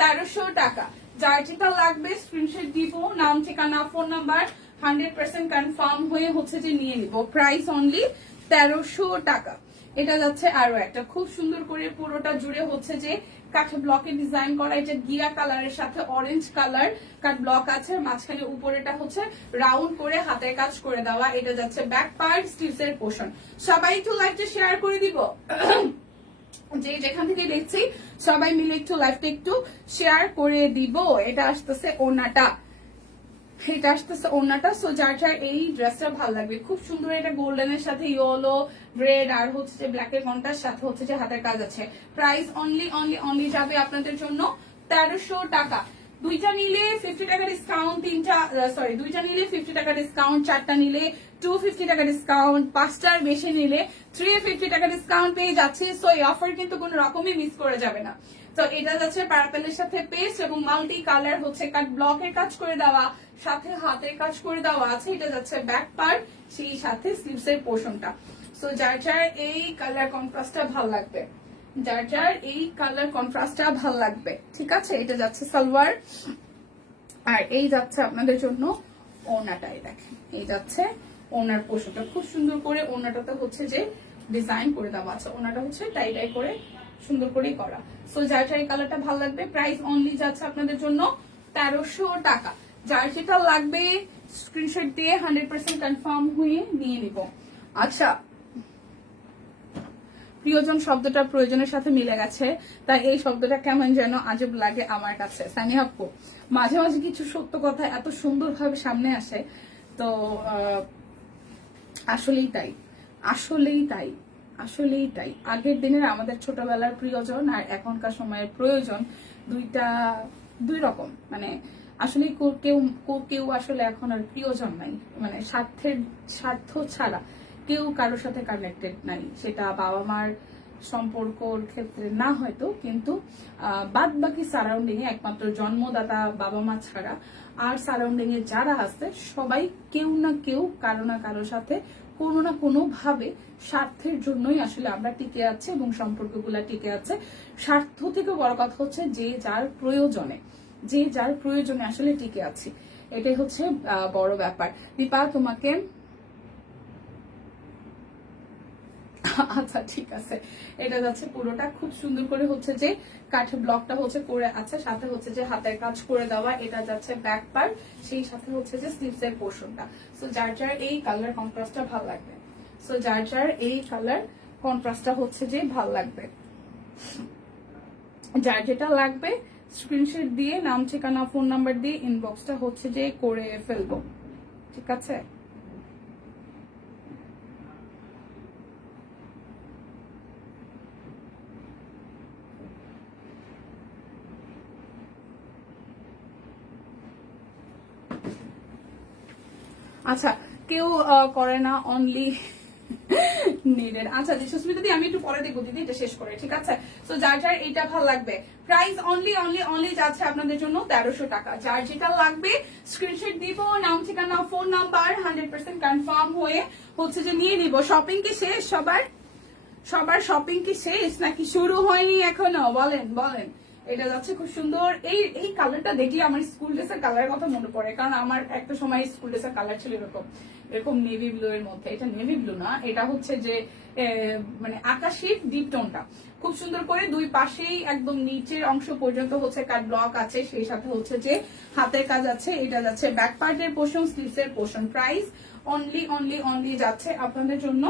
1300 টাকা। যার যেটা লাগবে স্ক্রিনশট দিব, নাম ঠিকানা ফোন নাম্বার 100% কনফার্ম হয়ে হচ্ছে যে নিয়ে নিব। প্রাইস অনলি 1300 টাকা। এটা যাচ্ছে আরো একটা খুব সুন্দর করে পুরোটা জুড়ে হচ্ছে যে কাঠ ব্লকে ডিজাইন করা, এটা গিয়া কালারের সাথে অরেঞ্জ কালার কাঠ ব্লক আছে, মাঝখানে উপরেটা হচ্ছে রাউন্ড করে হাতের কাজ করে দেওয়া। এটা যাচ্ছে ব্যাক পার্ট স্লিভস এর পোর্শন। সবাই একটু লাইভটা শেয়ার করে দিব, যে যেখান থেকে দেখছি সবাই মিলে একটু লাইভটা একটু শেয়ার করে দিব। এটা আসতেছে ওনাটা, এটা আসতেছে ওনাটা। সো যার যার এই ড্রেসটা ভালো লাগবে, খুব সুন্দর। এটা গোল্ডেনের সাথে ইয়েলো রেড আর হচ্ছে যে ব্ল্যাক এর কন্ট্রাস্ট, সাথে হচ্ছে যে হাতের কাজ আছে। প্রাইস অনলি যাবে আপনাদের জন্য 1300 টাকা। দুইটা নিলে 50 টাকা ডিসকাউন্ট, দুইটা নিলে 50 টাকা ডিসকাউন্ট, চারটা নিলে 250 টাকা ডিসকাউন্ট, পাঁচটার বেশি নিলে 350 টাকা ডিসকাউন্ট পেয়ে যাচ্ছে। সো এই অফার কিন্তু কোনো রকমই মিস করে যাবে না। তো এটা যাচ্ছে প্যারাপেলের সাথে পেস্ট এবং মাল্টি কালার হচ্ছে কাট ব্লকের কাজ করে দেওয়া, সাথে হাতের কাজ করে দেওয়া আছে। এটা যাচ্ছে ব্যাক পার্ট, সেই সাথে স্লিভস এর পোর্শনটা। সো যার যার এই কালার কন্ট্রাস্টটা ভালো লাগবে, যার যার এই কালার কন্ট্রাস্টটা ভালো লাগবে, ঠিক আছে? এটা যাচ্ছে সালোয়ার, আর এই যাচ্ছে আপনাদের জন্য ওনাটাই। দেখেন এই যাচ্ছে ওনার পোর্শনটা, খুব সুন্দর করে ওনাটাতে হচ্ছে যে ডিজাইন করে দেওয়া আছে। ওনাটা হচ্ছে টাই টাই করে সুন্দর করেই করা। সো যার যার এই কালারটা ভালো লাগবে, প্রাইস অনলি যাচ্ছে আপনাদের জন্য 1300 টাকা। যার যেটা লাগবে স্ক্রিনশট দিয়ে 100% কনফার্ম হয়ে নিয়ে নিব। আচ্ছা, প্রিয়জন শব্দটা প্রয়োজনের সাথে মিলে গেছে, তাই এই শব্দটা কেমন যেন আজব লাগে আমার কাছে। সানি আপু, মাঝে মাঝে কিছু সত্য কথা এত সুন্দরভাবে সামনে আসে, তো আসলেই তাই, আসলেই তাই, আসলেই তাই। আগের দিনের আমাদের ছোটবেলার প্রিয়জন আর এখনকার সময়ের প্রয়োজন দুই রকম। মানে আসলে কেউ আসলে এখন আর প্রিয়জন নাই, মানে স্বার্থ ছাড়া কেউ কারোর সাথে কানেক্টেড নাই। সেটা বাবা মার সম্পর্কর ক্ষেত্রে না হয়তো, কিন্তু বাদ বাকি সারাউন্ডিং এ একমাত্র জন্মদাতা বাবা মা ছাড়া আর সারাউন্ডিং এ যারা আছে সবাই কেউ না কেউ কারো না কারোর সাথে কোনো না কোনো ভাবে স্বার্থের জন্যই আসলে আমরা টিকে আছি এবং সম্পর্কগুলা টিকে আছে। স্বার্থ থেকে বড় কথা হচ্ছে যে যার প্রয়োজনে আসলে টিকে আছি, এটাই হচ্ছে বড় ব্যাপার। দীপা তোমাকে আচ্ছা ঠিক আছে, এটা যাচ্ছে পুরোটা খুব সুন্দর করে হচ্ছে যে কাঠ ব্লকটা হচ্ছে করে আছে, সাথে হচ্ছে যে হাতের কাজ করে দেওয়া। এটা যাচ্ছে ব্যাক পার্ট, সেই সাথে হচ্ছে যে স্লিভস এর পোর্শনটা। সো যার যার এই কালার কন্ট্রাস্টটা ভালো লাগবে, সো যার যার এই কালার কন্ট্রাস্টটা হচ্ছে যে ভালো লাগবে। যার যেটা লাগবে স্ক্রিনশট দিয়ে নাম ঠিকানা ফোন নাম্বার দিয়ে ইনবক্সটা হচ্ছে যে করে ফেলবো, ঠিক আছে? আচ্ছা, কেউ করে না, অনলি নিডেড। আচ্ছা সুস্মিতা দি আমি একটু পরে দেখবো দিদি, এটা শেষ করে, ঠিক আছে? তো যার যার এটা ভালো লাগবে, প্রাইস অনলি অনলি অনলি যাচ্ছে আপনাদের জন্য 1300 টাকা। যার যেটা লাগবে স্ক্রিনশট দিব, নাম ঠিকানা ফোন নাম্বার 100% কনফার্ম হয়ে হচ্ছে যে নিয়ে নিব। শপিং কি শেষ সবার? সবার শপিং কি শেষ নাকি শুরু হয়নি এখনো? বলেন বলেন। এটা যাচ্ছে খুব সুন্দর। এই এই কালারটা দেখলে আমার স্কুল ড্রেসের কালারের কথা মনে পড়ে, কারণ আমার একটা সময় স্কুল ড্রেসের কালার ছিল এরকম এরকম নেভি ব্লু এর মধ্যে। এটা নেভি ব্লু না, এটা হচ্ছে যে মানে আকাশি ডিপ টোনটা। খুব সুন্দর করে দুই পাশেই একদম নিচের অংশ পর্যন্ত হচ্ছে কাট ব্লক আছে, সেই সাথে হচ্ছে যে হাতের কাজ আছে। এটা যাচ্ছে ব্যাক পার্টের পোর্শন, স্লিভস এর portion. Price only only only যাচ্ছে আপনাদের জন্য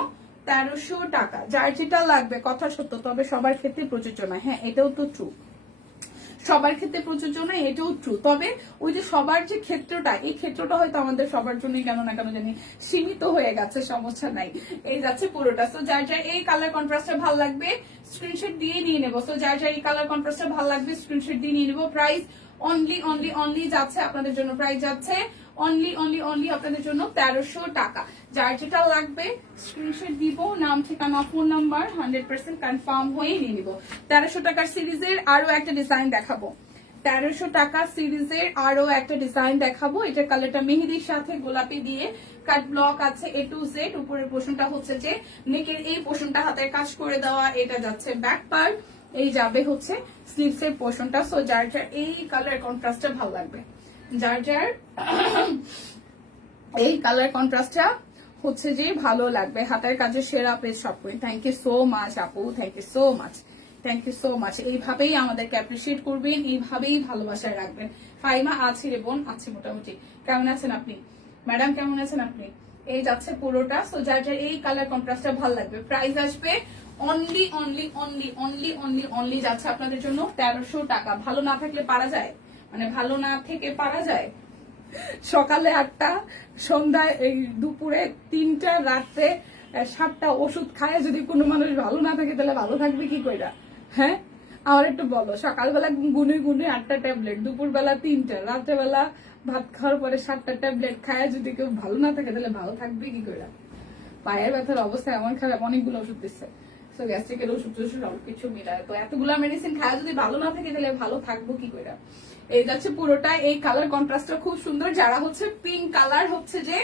1300 টাকা। যার যেটা লাগবে, কথা সত্য, তবে সবার ক্ষেত্রে প্রযোজ্য না। হ্যাঁ, এটাও তো ট্রু, সবার ক্ষেত্রে প্রযোজ্য না, এটাও ট্রু। তবে ওই যে সবার যে ক্ষেত্রটা, এই ক্ষেত্রটা হয়তো আমাদের সবার জন্যই কেন না কেন জানি সীমিত হয়ে গেছে, সমস্যা নাই। এই যাচ্ছে পুরোটা। সো যার যার এই কালার কন্ট্রাস্টটা ভালো লাগবে স্ক্রিনশট দিয়ে নিয়ে নেবো। সো যার যার এই কালার কন্ট্রাস্টটা ভালো লাগবে স্ক্রিনশট দিয়ে নিয়ে নেবো। প্রাইস অনলি অনলি অনলি যাচ্ছে আপনাদের জন্য, প্রাইস যাচ্ছে অনলি অনলি অনলি আপনাদের জন্য 1300 টাকা। যার যেটা লাগবে স্ক্রিনশট দিব, নাম ঠিকানা ফোন নাম্বার 100% কনফার্ম হয়ে নিয়ে নিব। 1300 টাকার সিরিজের আরো একটা ডিজাইন দেখাবো। 1300 টাকা সিরিজের আরো একটা ডিজাইন দেখাবো। এটার কালারটা মেহেদির সাথে গোলাপি দিয়ে কাট ব্লক আছে A to Z। উপরের পোর্শনটা হচ্ছে যে নেকের এই পোর্শনটা হাতের কাজ করে দেওয়া। এটা যাচ্ছে ব্যাক পার্ট, এই যাবে হচ্ছে স্লিভস এর পোর্শনটা। সো যার যার এই কালার কন্ট্রাস্টটা ভালো লাগবে, যার যার এই কালার কন্ট্রাস্টটা হচ্ছে যে ভালো লাগবে, হাতের কাজে সেরা পেজ সবকই। থ্যাংক ইউ সো মাচ আপু, thank you so much, thank you so much. এইভাবেই আমাদেরকে অ্যাপ্রিসিয়েট করবেন, এইভাবেই ভালোবাসায় রাখবেন। ফাইমা আছি রে বোন, আছি মোটামুটি। কেমন আছেন আপনি ম্যাডাম, কেমন আছেন আপনি? এই যাচ্ছে পুরোটা। সো যার যার এই কালার কন্ট্রাস্টটা ভালো লাগবে, প্রাইস আসবে only only only only only only যাচ্ছে আপনাদের জন্য 1300 টাকা। ভালো না থাকলে পারা যায়, মানে ভালো না থেকে পারা যায়। সকালে 8টা, সন্ধ্যায় এই দুপুরে 3টা, রাত্রে 7টা ওষুধ খায় যদি কোনো মানুষ ভালো না থাকে, তাহলে ভালো থাকবে কি কইরা? হ্যাঁ, আমার একটু বলো। সকালবেলা গুনে গুনে 8টা ট্যাবলেট, দুপুরবেলা 3টা, রাত্রেবেলা ভাত খাওয়ার পরে 7টা ট্যাবলেট খায় যদি কেউ ভালো না থাকে, তাহলে ভালো থাকবে কি কইরা? পায়ের ব্যথার অবস্থা এমন খারাপ, অনেকগুলো ওষুধ দিচ্ছে। তো গ্যাস্ট্রিকের ওষুধ সব কিছু মিলায়, তো এতগুলা মেডিসিন খায় যদি ভালো না থাকে, তাহলে ভালো থাকবো কি করে? এই যাচ্ছে পুরোটা। এই কালার কন্ট্রাস্টটা খুব সুন্দর। যারা হচ্ছে পিঙ্ক কালার হচ্ছে যে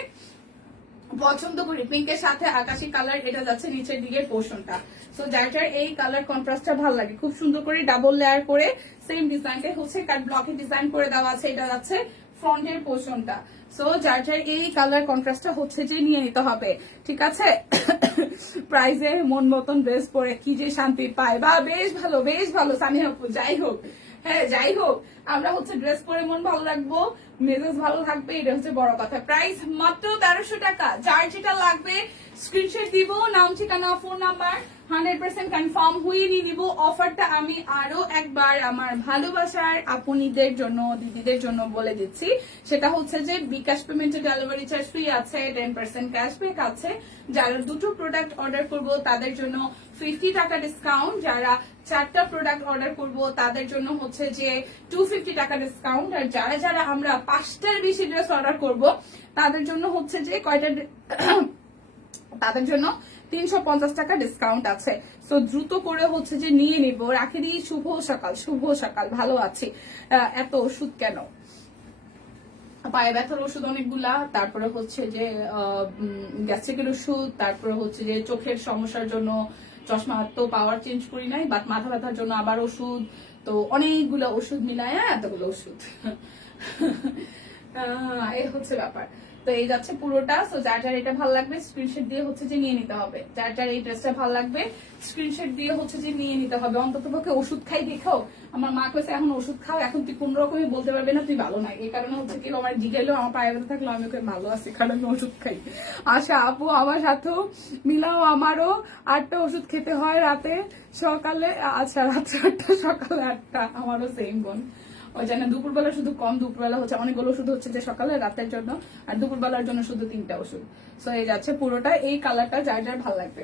পছন্দ করি, পিঙ্কের সাথে আকাশি কালার, এটা যাচ্ছে নিচের দিকের পোর্শনটা। সো যার যার এই কালার কন্ট্রাস্টটা ভালো লাগে, খুব সুন্দর করে ডাবল লেয়ার করে সেম ডিজাইনটা হচ্ছে কাট ব্লকে ডিজাইন করে দেওয়া আছে। এটা যাচ্ছে ফ্রন্টের পোর্শনটা। সো যার যার এই কালার কন্ট্রাস্টটা হচ্ছে যে নিয়ে নিতে হবে, ঠিক আছে? প্রাইজে মন মতন ড্রেস পরে কি যে শান্তি পায়, বা বেশ ভালো, বেশ ভালো সানিয়া আপু। যাই হোক, হ্যাঁ যাই হোক, আমরা হচ্ছে ড্রেস পরে মন ভালো রাখবো, মেজাজ ভালো থাকবে, এটা হচ্ছে বড় কথা। প্রাইস মাত্র 1300 টাকা। যার যেটা লাগবে স্ক্রিনশট দিব, নাম ঠিকানা ফোন নাম্বার 100% কনফার্ম হয়ে নিয়ে নিব। অফারটা আমি আরো একবার আমার ভালোবাসার আপনিদের জন্য, দিদিদের জন্য বলে দিচ্ছি। সেটা হচ্ছে যে বিকাশ পেমেন্টে ডেলিভারি চার্জ ফ্রি আছে, 10% ক্যাশব্যাক আছে। যারা দুটো প্রোডাক্ট অর্ডার করব তাদের জন্য 50 টাকা ডিসকাউন্ট, যারা 4টা প্রোডাক্ট অর্ডার করব তাদের জন্য হচ্ছে যে 250 টাকা ডিসকাউন্ট, আর যারা যারা আমরা 5টার বেশি ড্রেস অর্ডার করব তাদের জন্য হচ্ছে যে কয়টা তাদের জন্য 350 টাকা ডিসকাউন্ট আছে। সো দ্রুত করে হচ্ছে যে নিয়ে নিব। রাখে দিই শুভ সকাল, শুভ সকাল। ভালো আছি। এত ওষুধ কেন? পায়ে ব্যথার ওষুধ অনেকগুলা, তারপরে হচ্ছে যে গ্যাস্ট্রিকের ওষুধ, তারপরে হচ্ছে যে চোখের সমস্যার জন্য চশমা তো পাওয়ার চেঞ্জ করি নাই, বাট মাথা ব্যথার জন্য আবার ওষুধ। তো অনেকগুলো ওষুধ মিলায় এতগুলো ওষুধ। এই হচ্ছে ব্যাপার। তো এই যাচ্ছে পুরোটা। সো যার যার এটা ভালো লাগবে স্ক্রিনশট দিয়ে হচ্ছে যে নিয়ে নিতে হবে। যার যার এই ড্রেসটা ভালো লাগবে স্ক্রিনশট দিয়ে হচ্ছে যে নিয়ে নিতে হবে। অন্তত পক্ষে ওষুধ খাই দেখাও। আমার মা কইছে এখন ওষুধ খাও, এখন তুই কোন রকমই বলতে পারবে না তুই ভালো নাই। এই কারণে হচ্ছে কি আমার জিগেলেও আমার পায়ে ব্যথা থাকলো আমি ওকে ভালো আছি কারণ আমি ওষুধ খাই। আচ্ছা আপু আমার সাথেও মিলাও, আমারও 8টা ওষুধ খেতে হয় রাতে সকালে, আচ্ছা রাত্রে 8টা সকালে 8টা, আমারও সেম বোন। ওই জন্য দুপুরবেলা শুধু কম, দুপুরবেলা হচ্ছে অনেকগুলো ওষুধ হচ্ছে যে সকালে রাতের জন্য, আর দুপুরবেলার জন্য শুধু 3টা ওষুধ। সো এই যাচ্ছে পুরোটা। এই কালারটা যার যার ভালো লাগবে,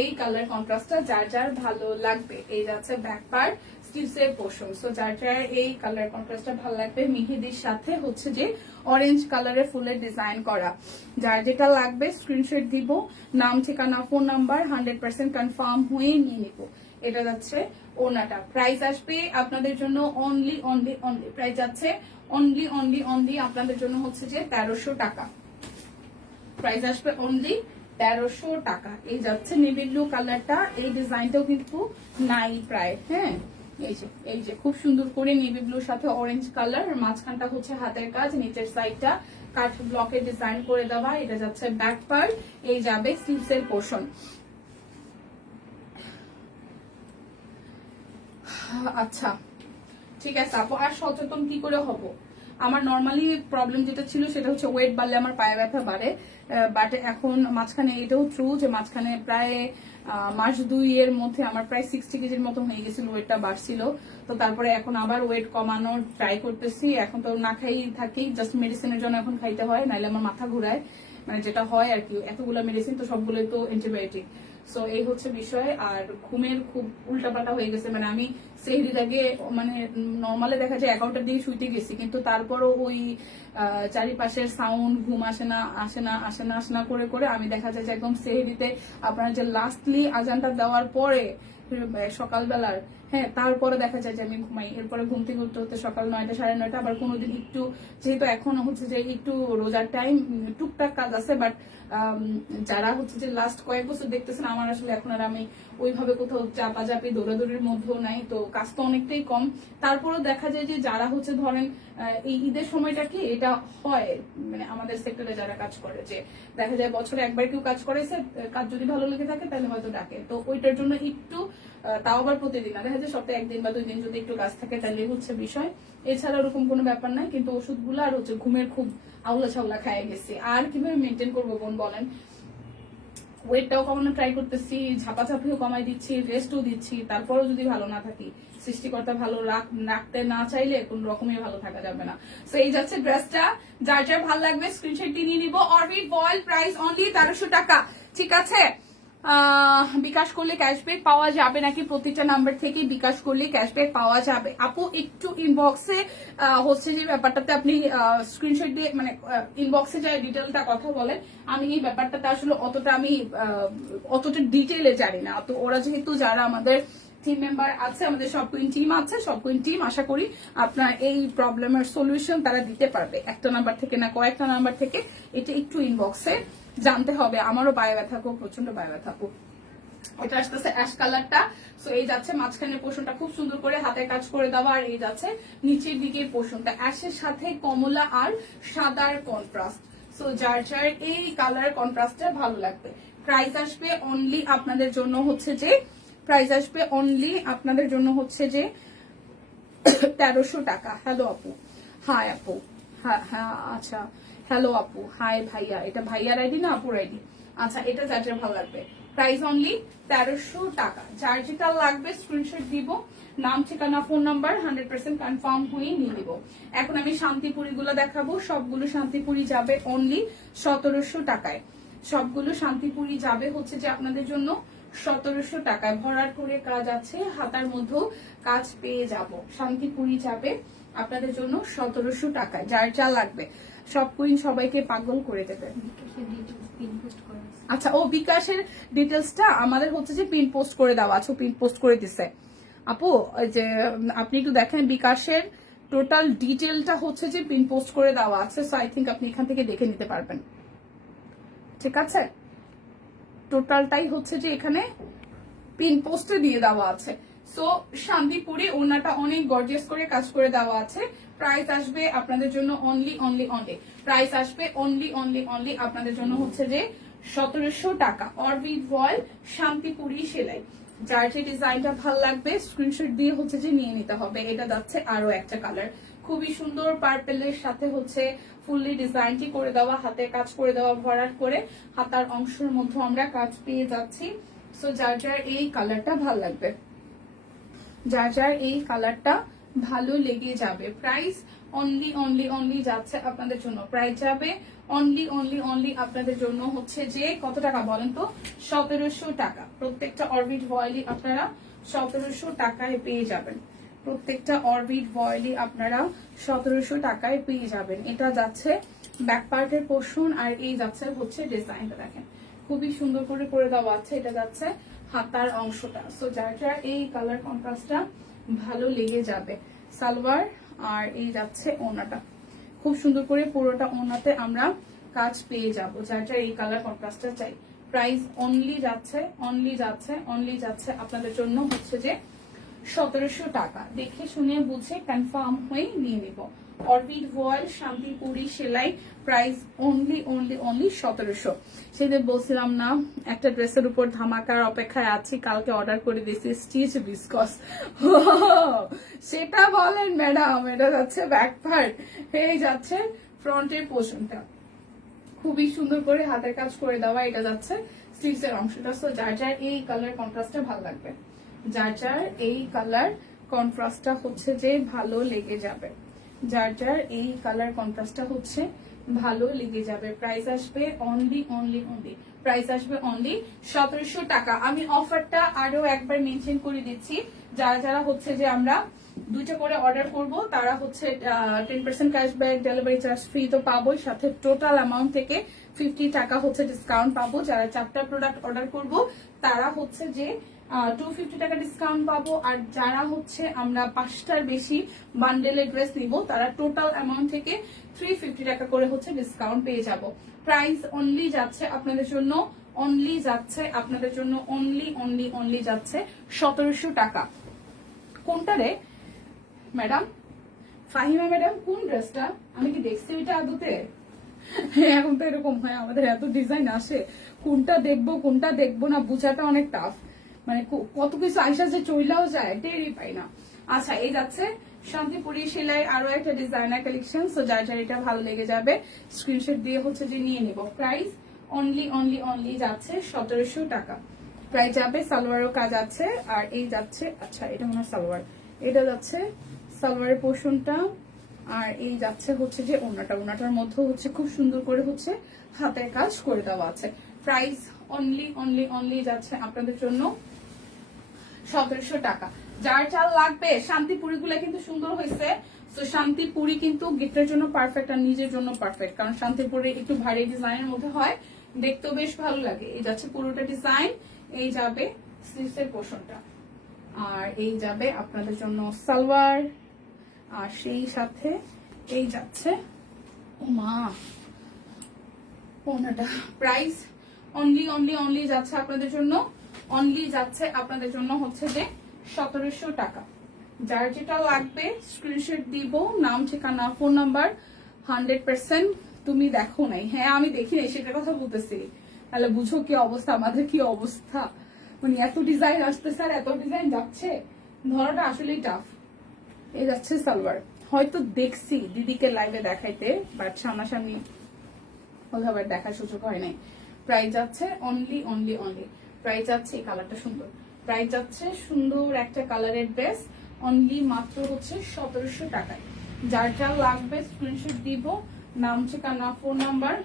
এই কালার কন্ট্রাস্টটা যার যার ভালো লাগবে। এই যাচ্ছে ব্যাক পার্ট স্লিভসের পোর্শন। সো যার যার এই কালার কন্ট্রাস্টটা ভালো লাগবে মেহেদির সাথে হচ্ছে যে অরেঞ্জ কালারের ফুলের ডিজাইন করা, যার যেটা লাগবে স্ক্রিনশট দিব, নাম ঠিকানা ফোন নাম্বার 100% কনফার্ম হয়ে নিয়ে নিব। এটা যাচ্ছে ওনাটা। প্রাইস আসবে আপনাদের জন্য অনলি অনলি অনলি, প্রাইস যাচ্ছে অনলি অনলি অনলি আপনাদের জন্য হচ্ছে যে 1300 টাকা। প্রাইস আসবে অনলি 1300 টাকা। এই যাচ্ছে নেভি ব্লু কালারটা, এই ডিজাইনটাও কিন্তু নাই প্রায়। হ্যাঁ এই যে খুব সুন্দর করে নেভি ব্লুর সাথে অরেঞ্জ কালার, মাঝখানটা হচ্ছে হাতের কাজ, নিচের সাইডটা কাঠ ব্লকের ডিজাইন করে দেওয়া। এটা যাচ্ছে ব্যাক পার্ট, এই যাবে স্লিভসের পোর্শন। আচ্ছা ঠিক আছে আপু, আর সচেতন কি করে হব? আমার নর্মালি প্রবলেম যেটা ছিল সেটা হচ্ছে ওয়েট বাড়লে আমার পায়ে ব্যথা বাড়ে, বাট এখন মাঝখানে এটাও ট্রু যে মাঝখানে প্রায় মাস 2 এর মধ্যে আমার প্রায় 60 কেজির মতো হয়ে গেছিল, ওয়েটটা বাড়ছিল। তো তারপরে এখন আবার ওয়েট কমানোর ট্রাই করতেছি। এখন তো না খাই থাকি, জাস্ট মেডিসিনের জন্য এখন খাইতে হয়, নাইলে আমার মাথা ঘুরায়, মানে যেটা হয় আর কি। এতগুলো মেডিসিন তো সবগুলোই তো অ্যান্টিবায়োটিক। সো এই হচ্ছে বিষয়। আর ঘুমের খুব উল্টাপাল্টা হয়ে গেছে, মানে আমি সেহরির আগে মানে নর্মালে দেখা যায় 11টার দিকে শুইতে গেছি, কিন্তু তারপরও ওই চারিপাশের সাউন্ড, ঘুম আসে না আসে না আসে না আসে না করে করে আমি দেখা যায় যে একদম সেহরিতে আপনার যে লাস্টলি আজানটা দেওয়ার পরে সকালবেলার, হ্যাঁ তারপরে দেখা যায় যে আমি ঘুমাই। এরপরে ঘুম থেকে উঠতে হতে সকাল 9টা 9:30। আবার কোনোদিন একটু, যেহেতু এখন হচ্ছে যে একটু রোজার টাইম, টুকটাক কাজ আছে, বাট যারা হচ্ছে যে লাস্ট কয়েক বছর দেখতেছেন আমার আসলে এখন আর আমি ওইভাবে কোথাও চাপাচাপি দৌড়াদৌড়ির মধ্যেও নাই, তো কাজ তো অনেকটাই কম। তারপরেও দেখা যায় যে যারা হচ্ছে ধরেন এই ঈদের সময়টা কি এটা হয়, মানে আমাদের সেক্টরে যারা কাজ করে যে দেখা যায় বছরে একবার কেউ কাজ করেছে, কাজ যদি ভালো লেগে থাকে তাহলে হয়তো ডাকে। তো ওইটার জন্য একটু, তাও আবার প্রতিদিন না, দেখা যায় সপ্তাহে 1 দিন বা 2 দিন যদি একটু কাজ থাকে তাহলে হচ্ছে বিষয়। এছাড়া ওরকম কোনো ব্যাপার নাই, কিন্তু ওষুধগুলো আর হচ্ছে ঘুমের খুব আউলা ছাউলা খায় গেছি। আর কিভাবে মেনটেন করবো বোন বলেন? ওয়েটটাও কমানো ট্রাই করতেছি, ঝাপাঝাপিও কমাই দিচ্ছি, রেস্টও দিচ্ছি, তারপরেও যদি ভালো না থাকি, সৃষ্টিকর্তা ভালো রাখতে না চাইলে কোন রকমই ভালো থাকা যাবে না। সো এই যাচ্ছে ড্রেসটা, যার যার ভালো লাগবে স্ক্রিনশট নিয়ে নিব। অরবিট বয়েল, প্রাইস অনলি 1300 টাকা। ঠিক আছে, বিকাশ করলে ক্যাশব্যাক পাওয়া যাবে নাকি? প্রতিটা নাম্বার থেকে বিকাশ করলে ক্যাশব্যাক পাওয়া যাবে। আপু একটু ইনবক্সে হচ্ছে যে ব্যাপারটাতে আপনি স্ক্রিনশট দিয়ে, মানে ইনবক্সে যে ডিটেলটা কথা বলেন, আমি এই ব্যাপারটাতে আসলে অতটা ডিটেলে জানি না। তো ওরা যেহেতু যারা আমাদের টিম মেম্বার আছে, আমাদের সব কুইন টিম আছে, সব কুইন টিম আশা করি আপনার এই প্রবলেমের সলিউশন তারা দিতে পারবে, একটা নাম্বার থেকে না কয়েকটা নাম্বার থেকে। এটা একটু ইনবক্সে জানতে হবে। আমারও পায়ে ব্যথা, খুব প্রচন্ড পায়ে ব্যথা খুব। এটা আসতেছে অ্যাশ কালারটা। সো এই যাচ্ছে মাঝখানের পোর্শনটা খুব সুন্দর করে হাতে কাজ করে দেওয়া, আর এই যাচ্ছে নিচের দিকের পোর্শনটা অ্যাশের সাথে কমলা আর সাদার কন্ট্রাস্ট। সো যার যার এই কালার কন্ট্রাস্টটা ভালো লাগবে। প্রাইস আসবে অনলি আপনাদের জন্য হচ্ছে যে 1300 টাকা। হ্যালো আপু, হাই আপু, হ্যাঁ হ্যাঁ আচ্ছা হ্যালো আপু, হাই ভাইয়া। এটা ভাইয়ার আইডি না আপুর আইডি? আচ্ছা, এটা যার যার ভালো লাগবে। প্রাইস অনলি 1300 টাকা। যার যেটা লাগবে স্ক্রিনশট দিব, নাম ঠিকানা ফোন নাম্বার 100% কনফার্ম হয়ে নিয়ে নিব। এখন আমি শান্তিপুরি গুলো দেখাবো। সবগুলো শান্তিপুরি যাবে অনলি 1700 টাকায়। সবগুলো শান্তিপুরি যাবে হচ্ছে যে আপনাদের জন্য 1700 টাকায়। ভরাট করে কাজ আছে, হাতার মধ্যেও কাজ পেয়ে যাব। শান্তিপুরি যাবে আপনাদের জন্য 1700 টাকায়। যার যা লাগবে সব কুইন সবাইকে পাগল করে দেবে। আচ্ছা, ও বিকাশের ডিটেলসটা আমাদের হচ্ছে যে পিন পোস্ট করে দেওয়া আছে, পিন পোস্ট করে দিছে আপু। যে আপনি একটু দেখেন বিকাশের টোটাল ডিটেলটা হচ্ছে যে পিন পোস্ট করে দেওয়া আছে। সো আই থিঙ্ক আপনি এখান থেকে দেখে নিতে পারবেন। ঠিক আছে, টোটালটাই হচ্ছে যে এখানে পিন পোস্টে দিয়ে দেওয়া আছে। সো শান্তিপুরি ওনাটা অনেক গর্জিয়াস করে কাজ করে দেওয়া আছে। প্রাইস আসবে আপনাদের জন্য অনলি প্রাইস আসবে অনলি আপনাদের জন্য হচ্ছে যে 1700 টাকা। অরবিট ভয়েল শান্তিপুরি সেলাই। যার যে ডিজাইনটা ভালো লাগবে স্ক্রিনশট দিয়ে হচ্ছে যে নিয়ে নিতে হবে। এটা যাচ্ছে আরো একটা কালার, খুবই সুন্দর পার্পেলের সাথে হচ্ছে ফুললি ডিজাইনটি করে দেওয়া, হাতে কাজ করে দেওয়া, ভরাট করে হাতার অংশের মধ্যে আমরা কাজ পেয়ে যাচ্ছি। সো যার যার এই কালারটা ভালো লাগবে, যার যার এই কালারটা ভালো লেগে যাবে, প্রাইস অনলি যাচ্ছে আপনাদের জন্য, প্রাইস যাবে অনলি আপনাদের জন্য হচ্ছে যে কত টাকা বলেন তো? 1700 টাকা। প্রত্যেকটা অরবিট ভয়েলই আপনারা 1700 টাকায় পেয়ে যাবেন। প্রত্যেকটা অরবিট ভয়েলই আপনারা 1700 টাকায় পেয়ে যাবেন। এটা যাচ্ছে ব্যাক পার্টের পোর্শন, আর এই যাচ্ছে হচ্ছে ডিজাইনটা দেখেন খুবই সুন্দর করে করে দেওয়া আছে। এটা যাচ্ছে হাতার অংশটা। সো যার যার এই কালার কন্ট্রাস্টটা ভালো লেগে যাবে, সালোয়ার আর এই যাচ্ছে ওনাটা খুব সুন্দর করে পুরোটা ওনাতে আমরা কাজ পেয়ে যাব। যার যার এই কালার কন্ট্রাস্টটা চাই, প্রাইস অনলি যাচ্ছে আপনাদের জন্য হচ্ছে যে 1700 টাকা। দেখে শুনে বুঝে কনফার্ম হয়ে নিয়ে নিব। অরবিট ভয়েল শান্তিপুরি সেলাই, প্রাইস অনলি 1700। সেদিন বলছিলাম না একটা ড্রেসের উপর ধামাকার অপেক্ষায় আছি, কালকে অর্ডার করে দিয়েছি স্টিচ বিস্কস। সেটা বলেন ম্যাডাম, এটা যাচ্ছে ব্যাক পার্ট, এই যাচ্ছে ফ্রন্টের পোর্শনটা খুবই সুন্দর করে হাতের কাজ করে দেওয়া। এটা যাচ্ছে স্লিভস এর অংশটা। সো যার যার এই কালার কন্ট্রাস্টটা ভালো লাগবে, যার যার এই কালার কন্ট্রাস্টটা হচ্ছে যে ভালো লেগে যাবে, যার যার এই কালার কন্ট্রাস্টটা হচ্ছে ভালো লেগে যাবে। প্রাইস আসবে অনলি প্রাইস আসবে অনলি 1700 টাকা। আমি অফারটা আরো একবার মেনশন করে দিচ্ছি, যারা যারা হচ্ছে যে আমরা দুইটা করে অর্ডার করব তারা হচ্ছে 10% ক্যাশব্যাক, ডেলিভারি চার্জ ফ্রি তো পাবোই, সাথে টোটাল অ্যামাউন্ট থেকে 50 টাকা হচ্ছে ডিসকাউন্ট পাবো। যারা 4টা প্রোডাক্ট অর্ডার করব তারা হচ্ছে যে 250 টাকা ডিসকাউন্ট পাবো, আর যারা হচ্ছে আমরা 5টার বেশি বান্ডেলের ড্রেস নিব তারা টোটাল অ্যামাউন্ট থেকে 350 টাকা করে হচ্ছে ডিসকাউন্ট পেয়ে যাব। প্রাইস অনলি যাচ্ছে আপনাদের জন্য অনলি যাচ্ছে 1700 টাকা। কোনটা রে ম্যাডাম? ফাহিমা ম্যাডাম কোন ড্রেসটা? আমি কি দেখছি ওইটা আদতে? এখন তো এরকম হয়, আমাদের এত ডিজাইন আসে, কোনটা দেখবো না বুঝাটা অনেক টাফ। মানে কত কিছু আইসা যে চইলাও যায় টেরই পাই না। আচ্ছা, এই যাচ্ছে শান্তিপুরি সেলাই আরো একটা ডিজাইনার কালেকশন। সো যার যার এটা ভালো লেগে যাবে স্ক্রিনশট দিয়ে হচ্ছে যে নিয়ে নিব। প্রাইস অনলি যাচ্ছে 1700 টাকা। প্রাইস যাবে, সালোয়ারও কাজ আছে, আর এই যাচ্ছে, আচ্ছা এটা মনে হয় সালোয়ার, এটা যাচ্ছে সালোয়ারের পোর্শনটা, আর এই যাচ্ছে হচ্ছে যে ওনাটার মধ্যে হচ্ছে খুব সুন্দর করে হচ্ছে হাতের কাজ করে দেওয়া আছে। প্রাইস অনলি যাচ্ছে আপনাদের জন্য 1700 টাকা। যার চাল লাগবে, শান্তিপুরি গুলা কিন্তু সুন্দর হয়েছে। তো শান্তিপুরি কিন্তু গিফটের জন্য পারফেক্ট আর নিজের জন্য পারফেক্ট, কারণ শান্তিপুরি একটু ভারী ডিজাইনের মধ্যে হয়, দেখতেও বেশ ভালো লাগে। এই যাচ্ছে পুরোটা ডিজাইন, এই যাবে স্লিভসের পোর্শনটা, আর এই যাবে আপনাদের জন্য সালোয়ার, আর সেই সাথে এই যাচ্ছে মা ওনাটা। প্রাইস অনলি যাচ্ছে আপনাদের জন্য হচ্ছে যে 1700 টাকা। যার যেটা লাগবে স্ক্রিনশট দিব, নাম ঠিকানা ফোন নাম্বার। 100% তুমি দেখো নাই? হ্যাঁ আমি দেখি নাই, সেটার কথা বলতেছি। তাহলে বুঝো কি অবস্থা, আমাদের কি অবস্থা, মানে এত ডিজাইন আসতেছে আর এত ডিজাইন যাচ্ছে, ধরাটা আসলেই টাফ। এই যাচ্ছে সালোয়ার, হয়তো দেখছি দিদিকে লাইভে দেখাইতে, বাট সামনাসামনি ওইভাবে দেখার সুযোগ হয় নাই। প্রাইস যাচ্ছে অনলি প্রাইস যাচ্ছে, এই কালারটা সুন্দর, প্রাইস যাচ্ছে সুন্দর একটা কালারের ড্রেস অনলি মাত্র হচ্ছে 1700 টাকায়। যার যা লাগবে স্ক্রিনশট দিব, নাম ঠিকানা ফোন নাম্বার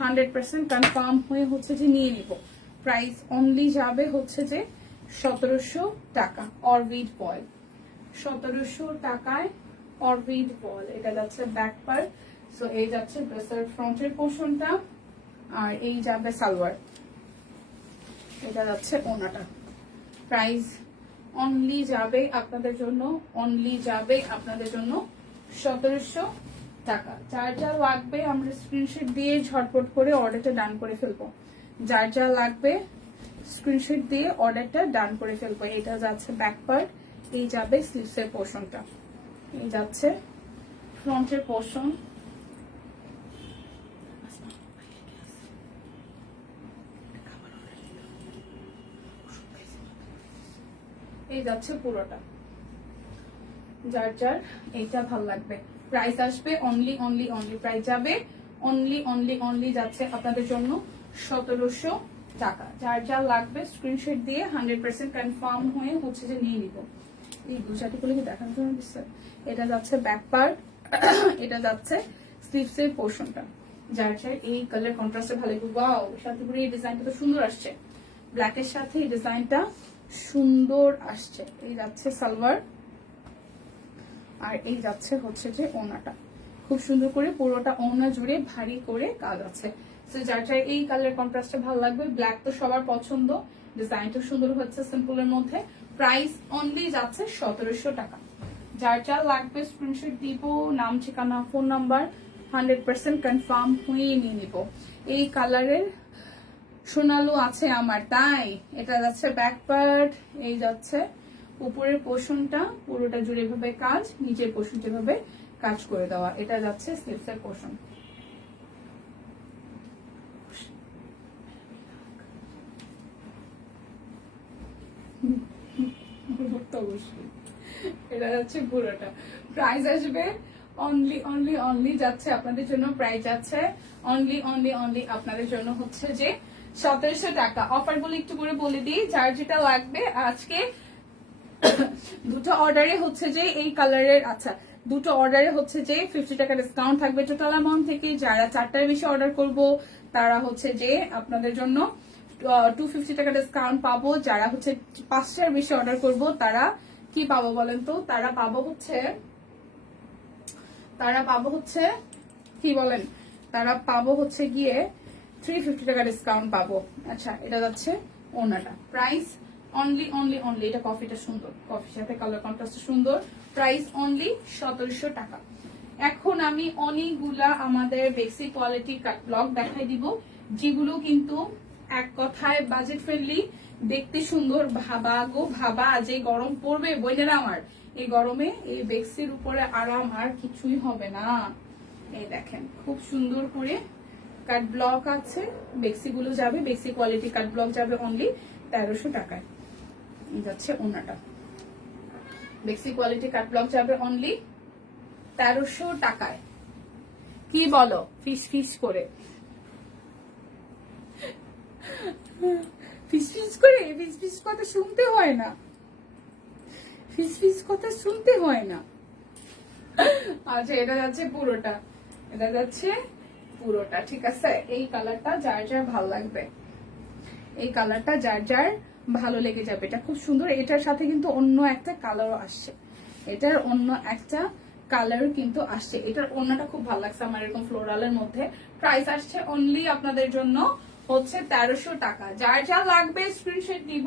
100% কনফার্ম হয়ে হচ্ছে যে নিয়ে নিব। প্রাইস অনলি যাবে হচ্ছে যে 1700 টাকা। অরবিট বয়েল 1700 টাকায়, অরবিট বয়েল। এটা যাচ্ছে ব্যাক পার্ট, সো এই যাচ্ছে ড্রেসের ফ্রন্টের পোর্শনটা, আর এই যাবে সালোয়ার, এটা যাচ্ছে ওনাটা। প্রাইস অনলি যাবে আপনাদের জন্য 1700 টাকা। যার যা লাগবে আমরা স্ক্রিনশট দিয়ে ঝটপট করে অর্ডারটা ডান করে ফেলবো। যার যা লাগবে স্ক্রিনশট দিয়ে অর্ডারটা ডান করে ফেলবো। এটা যাচ্ছে ব্যাক পার্ট, এই যাবে স্লিভসের পোর্শনটা, এই যাচ্ছে ফ্রন্টের পোর্শন, এই যাচ্ছে পুরোটা। যার যার এইটা ভাল লাগবে, প্রাইস আসবে অনলি অনলি অনলি, প্রাইস যাবে অনলি অনলি অনলি যাচ্ছে আপনাদের জন্য 1700 টাকা। যার যা লাগবে স্ক্রিনশট দিয়ে 100% কনফার্ম হয়ে হচ্ছে যে নিয়ে নিব। এই গুছাটি গুলো কি দেখার জন্য দিচ্ছে। এটা যাচ্ছে ব্যাক পার্ট, এটা যাচ্ছে স্লিভসের পোর্শনটা। যার যার এই কালার কন্ট্রাস্টে ভালো লাগবে। ওয়াও, সাথে পুরো এই ডিজাইনটা তো সুন্দর আসছে, ব্ল্যাকের সাথে এই ডিজাইনটা সুন্দর আসছে। এই যাচ্ছে সালোয়ার, আর এই যাচ্ছে হচ্ছে যে ওনাটা, খুব সুন্দর করে পুরোটা ওনা জুড়ে ভারী করে কাজ আছে। তো যার যার এই কালার কন্ট্রাস্টটা ভালো লাগবে, ব্ল্যাক তো সবার পছন্দ, ডিজাইনটা সুন্দর হচ্ছে সিম্পলের মধ্যে। প্রাইস অনলি যাচ্ছে 1700 টাকা। যার যার লাগবে স্ক্রিনশট দিব, নাম ঠিকানা ফোন নাম্বার 100% কনফার্ম হয়ে নিয়ে নিব। এই কালারের সোনালু আছে আমার, তাই এটা যাচ্ছে ব্যাক পার্ট, এই যাচ্ছে উপরের পোর্শনটা পুরোটা জুড়ে এভাবে কাজ, নিচের পোর্শন যেভাবে কাজ করে দেওয়া। এটা যাচ্ছে স্লিভসের পোর্শন। এটা যাচ্ছে পুরোটা, প্রাইস আসবে অনলি অনলি অনলি যাচ্ছে আপনাদের জন্য, প্রাইস যাচ্ছে অনলি অনলি অনলি আপনাদের জন্য হচ্ছে যে 1700 টাকা। অফার বলে একটু করে বলে দিই, যার যেটা লাগবে আজকে দুটো অর্ডারে হচ্ছে যে এই কালারের, আচ্ছা দুটো অর্ডারে হচ্ছে যে 50 টাকা ডিসকাউন্ট থাকবে টোটাল অ্যামাউন্ট থেকে। যারা 4টার বেশি অর্ডার করব তারা হচ্ছে যে আপনাদের জন্য 250 টাকা ডিসকাউন্ট পাবো। যারা হচ্ছে 5টার বেশি অর্ডার করব তারা কি পাবো বলেন তো, তারা পাবো হচ্ছে কি বলেন, তারা পাবো হচ্ছে গিয়ে 350 টাকা ডিসকাউন্ট পাবো। আচ্ছা, এটা যাচ্ছে ওনাটা, প্রাইস অনলি অনলি অনলি, এটা কফিটা সুন্দর, কফির সাথে কালার কন্ট্রাস্ট সুন্দর, প্রাইস অনলি 1700 টাকা। এখন আমি অনেকগুলা আমাদের বেসিক কোয়ালিটি ব্লগ দেখাই দিব, যেগুলো কিন্তু এক কথায় বাজেট ফ্রেন্ডলি, দেখতে সুন্দর। ভাবা গো ভাবা, যে গরম পড়বে বইনেরা আমার, এই গরমে এই বেক্সির উপরে আরাম আর কিছুই হবে না। এই দেখেন খুব সুন্দর করে কাট ব্লক আছে, বেক্সি গুলো যাবে, বেক্সি কোয়ালিটি কাট ব্লক যাবে অনলি 1300 টাকায়। যাচ্ছে ওনাটা, বেক্সি কোয়ালিটি কাট ব্লক যাবে অনলি 1300 টাকায়। কি বলো, ফিস ফিস করে ফিস ফিস করে, ফিস ফিস কথা শুনতে হয় না, ফিস ফিস কথা শুনতে হয় না। আচ্ছা, এটা যাচ্ছে পুরোটা, এটা যাচ্ছে পুরোটা, ঠিক আছে। এই কালারটা যার যার ভালো লাগবে, এই কালারটা যার যার ভালো লেগে যাবে, এটা খুব সুন্দর। এটার সাথে কিন্তু অন্য একটা কালারও আসছে, এটার অন্য একটা কালার কিন্তু আসছে। এটার অন্যটা খুব ভালো লাগছে আমার, এরকম ফ্লোরালের মধ্যে। প্রাইস আসছে অনলি আপনাদের জন্য হচ্ছে 1300 টাকা। যার যা লাগবে স্ক্রিনশট দিব,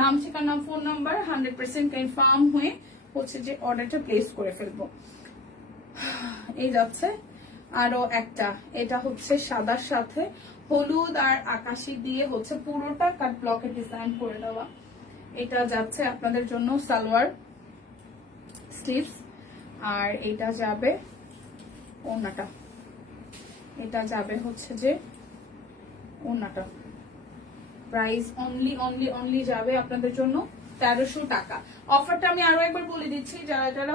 নাম ঠিকানা ফোন নাম্বার 100% কনফার্ম হয়ে হচ্ছে যে অর্ডারটা প্লেস করে ফেলবো। এই যাচ্ছে আরো একটা, এটা হচ্ছে সাদার সাথে হলুদ আর আকাশি দিয়ে হচ্ছে পুরোটা কাট ব্লকে ডিজাইন করে দেওয়া। এটা যাচ্ছে আপনাদের জন্য সালোয়ার স্লিভস, আর এটা যাবে ওড়নাটা, এটা যাবে হচ্ছে যে ওড়নাটা। প্রাইস অনলি অনলি অনলি যাবে আপনাদের জন্য 1300 টাকা। অফারটা আমি আরো একবার বলে দিচ্ছি, যারা যারা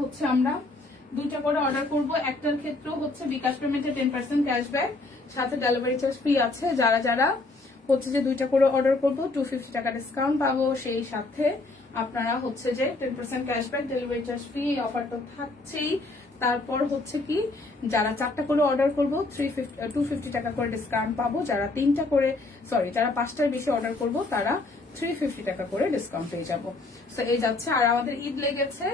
হচ্ছে আমরা দুইটা করে অর্ডার করব, একটার ক্ষেত্রেও হচ্ছে বিকাশ পেমেন্টে 10% ক্যাশব্যাক, সাথে ডেলিভারি চার্জ ফ্রি আছে। যারা যারা হচ্ছে যে দুইটা করে অর্ডার করব 250 টাকা ডিসকাউন্ট পাবো, সেই সাথে আপনারা হচ্ছে যে 10% cashback, delivery charge free, offer তো থাকছেই। তারপর হচ্ছে কি, যারা 4টা করে অর্ডার করব 250 টাকা করে ডিসকাউন্ট পাবো। যারা 5টার বেশি অর্ডার করব তারা 350 টাকা করে ডিসকাউন্ট পেয়ে যাবো। তো এই যাচ্ছে। আর আমাদের ঈদ লেগেছে,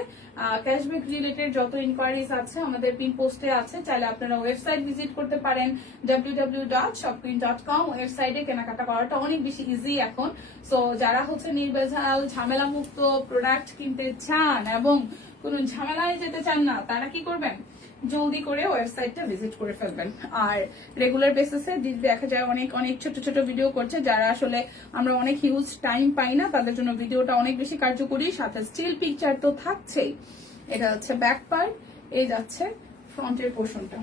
ক্যাশব্যাক রিলেটেড যত ইনকোয়ারিজ আছে আমাদের পিন পোস্টে আছে, চাইলে আপনারা ওয়েবসাইট ভিজিট করতে পারেন www.shopqueen.com। ওয়েবসাইটে কেনাকাটা করাটা অনেক বেশি ইজি এখন। সো যারা হচ্ছে নির্ভেজাল ঝামেলা মুক্ত প্রোডাক্ট কিনতে চান এবং কোনো ঝামেলায় যেতে চান না, তারা কি করবেন, জলদি করে ওয়েবসাইটটা ভিজিট করে ফেলবেন। আর রেগুলার বেসিসে দেখা যায় অনেক অনেক ছোট ছোট ভিডিও করছে, যারা আসলে আমরা অনেক হিউজ টাইম পাই না, তাদের জন্য ভিডিওটা অনেক বেশি কার্যকরী। সাথে স্টিল পিকচার তো থাকছেই। এটা হচ্ছে ব্যাক পার্ট, এই যাচ্ছে ফ্রন্টের পোর্শনটা।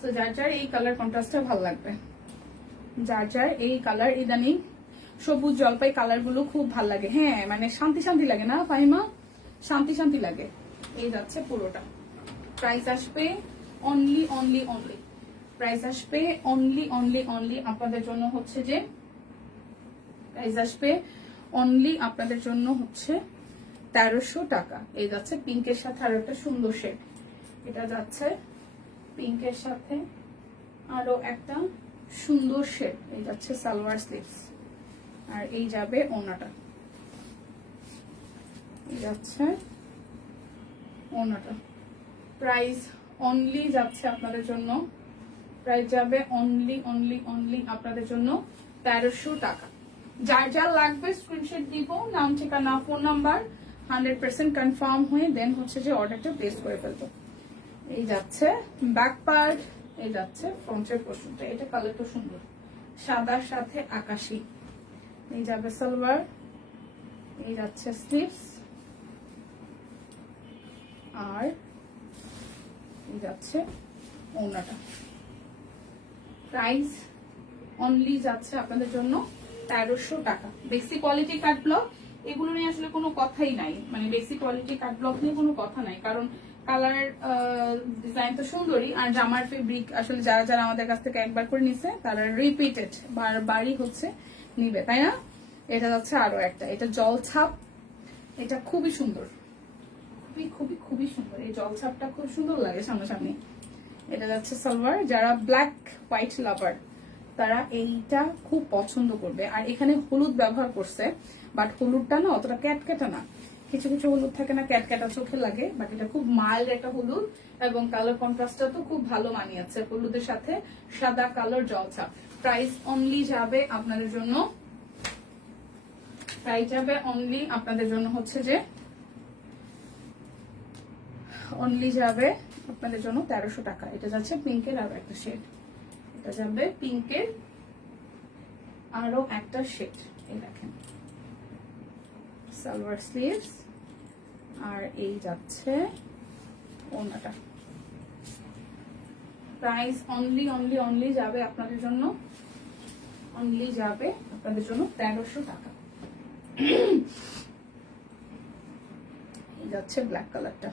তো যার যার এই কালার কন্ট্রাস্টটা ভালো লাগবে, যার যার এই কালার ইদানিং সবুজ জলপাই কালার গুলো খুব ভাল লাগে। হ্যাঁ মানে শান্তি শান্তি লাগে না ফাহিমা, শান্তি শান্তি লাগে। এই যাচ্ছে পুরোটা। প্রাইস আসবে অনলি অনলি অনলি, প্রাইস আসবে অনলি অনলি অনলি আপনাদের জন্য হচ্ছে যে, প্রাইস আসবে অনলি আপনাদের জন্য হচ্ছে 1300 টাকা। এই যাচ্ছে পিঙ্কের সাথে আরো একটা সুন্দর শেড, এটা যাচ্ছে পিঙ্কের সাথে আরো একটা সুন্দর শেড। এই যাচ্ছে সালোয়ার স্লিভস, আর এই যাবে ওনাটা, এই যাচ্ছে ওনাটা। প্রাইস অনলি যাচ্ছে আপনাদের জন্য, প্রাইস যাবে অনলি অনলি অনলি আপনাদের জন্য 1300 টাকা। যার যার লাগবে স্ক্রিনশট দিব, নাম ঠিকানা ফোন নাম্বার 100% কনফার্ম হয়ে দেন হচ্ছে যে অর্ডারটা প্লেস করে ফেলবো। এই যাচ্ছে ব্যাক পার্ট, এই যাচ্ছে ফ্রন্টের পোর্শনটা। এটা কালারটা সুন্দর, সাদার সাথে আকাশি। এই যাবে সালোয়ার, এই যাচ্ছে স্লিভস, আর এই যাচ্ছে ওড়নাটা। প্রাইস অনলি যাচ্ছে আপনাদের জন্য 1300 টাকা। বেসিক কোয়ালিটি কাট ব্লক এগুলো নিয়ে আসলে কোনো কথাই নাই, মানে বেসিক কোয়ালিটি কাট ব্লক নিয়ে কোনো কথা নাই, কারণ কালার ডিজাইন তো সুন্দরই। আর জামার ফেব্রিক আসলে যারা যারা আমাদের কাছ থেকে একবার করে নিছে তারা রিপিটেড বারবারই হচ্ছে নিবে, তাই না? এটা যাচ্ছে আরো একটা, এটা জল ছাপ, এটা খুবই সুন্দর, খুবই খুবই খুবই সুন্দর। এই জল ছাপটা খুব সুন্দর লাগে সামনাসামনি। এটা যাচ্ছে সালোয়ার, যারা ব্ল্যাক হোয়াইট লাভার তারা এইটা খুব পছন্দ করবে। আর এখানে হলুদ ব্যবহার করছে, বাট হলুদটা না অতটা ক্যাটক্যাটা না, কিছু কিছু হলুদ থাকে না ক্যাটক্যাটা চোখে লাগে, বাট এটা খুব মাইল্ড একটা হলুদ, এবং কালার কন্ট্রাস্টটা তো খুব ভালো মানিয়েছে হলুদের সাথে সাদা কালার জলছাপ। প্রাইস অনলি যাবে আপনাদের জন্য, প্রাইস যাবে অনলি আপনাদের জন্য হচ্ছে যে, অনলি যাবে আপনাদের জন্য 1300 টাকা। এটা যাচ্ছে পিঙ্কের আরো একটা শেড, এটা যাবে পিঙ্কের আরো একটা শেড। এই দেখেন সালোয়ার স্লিভস, আর এই যাচ্ছে ওড়নাটা। প্রাইস অনলি অনলি অনলি যাবে আপনাদের জন্য, অনলি যাবে আপনাদের জন্য 1300 টাকা। এই যাচ্ছে ব্ল্যাক কালারটা,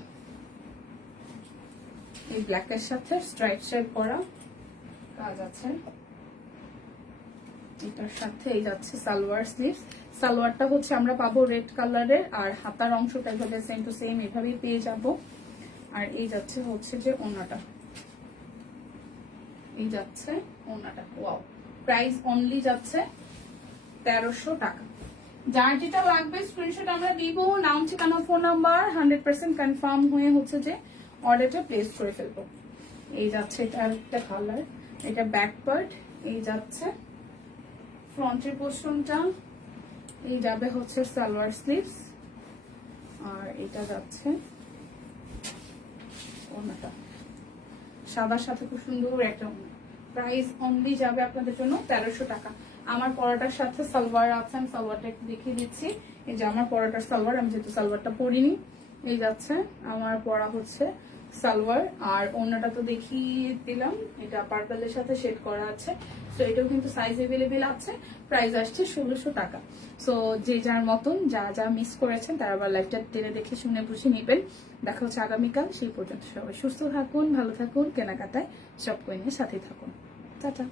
এই ব্ল্যাকের সাথে স্ট্রাইপ স্ট্রাইপ করা কাজ আছে। এটার সাথে এই যাচ্ছে সালোয়ার স্লিভস, সালোয়ারটা হচ্ছে আমরা পাবো রেড কালারের, আর হাতার অংশটা এভাবে সেম টু সেম এভাবেই পেয়ে যাব। আর এই যাচ্ছে হচ্ছে যে ওড়নাটা, এই যাচ্ছে ওড়নাটা। ওয়াও, প্রাইস অনলি যাচ্ছে 1300 টাকা। যার যেটা লাগবে স্ক্রিনশট আমরা দিব, নাম ঠিকানা ফোন নাম্বার 100% কনফার্ম হয়ে হচ্ছে যে অর্ডারটা প্লেস করে ফেলবো। এই যাচ্ছে এটা একটা কালার, এটা ব্যাক পার্ট, এই যাচ্ছে ফ্রন্টের পোর্শনটা, এই যাবে হচ্ছে সালোয়ার স্লিভস, আর এটা যাচ্ছে ওড়নাটা সাদার সাথে খুব সুন্দর একটা ওড়না। প্রাইস অনলি যাবে আপনাদের জন্য 1300 টাকা। আমার পরাটার সাথে সালোয়ার আছে, আমি সালোয়ারটা একটু দেখিয়ে দিচ্ছি। এই যে আমার পরাটার সালোয়ার, আমি যেহেতু সালোয়ারটা পরিনি, এই যাচ্ছে আমার পরা হচ্ছে সালোয়ার, আর ওড়নাটা তো দেখিয়ে দিলাম, এটা পার্পলের সাথে শেড করা আছে। সো এটাও কিন্তু সাইজ এভেলেবেল আছে। প্রাইস আসছে 1600 টাকা। সো যে যার মতন যা যা মিস করেছেন তারা আবার লাইভটা টেনে দেখে শুনে বুঝে নেবেন। দেখা হচ্ছে আগামীকাল, সেই পর্যন্ত সবাই সুস্থ থাকুন, ভালো থাকুন, কেনাকাটায় সব কইনের সাথে থাকুন। টাটা।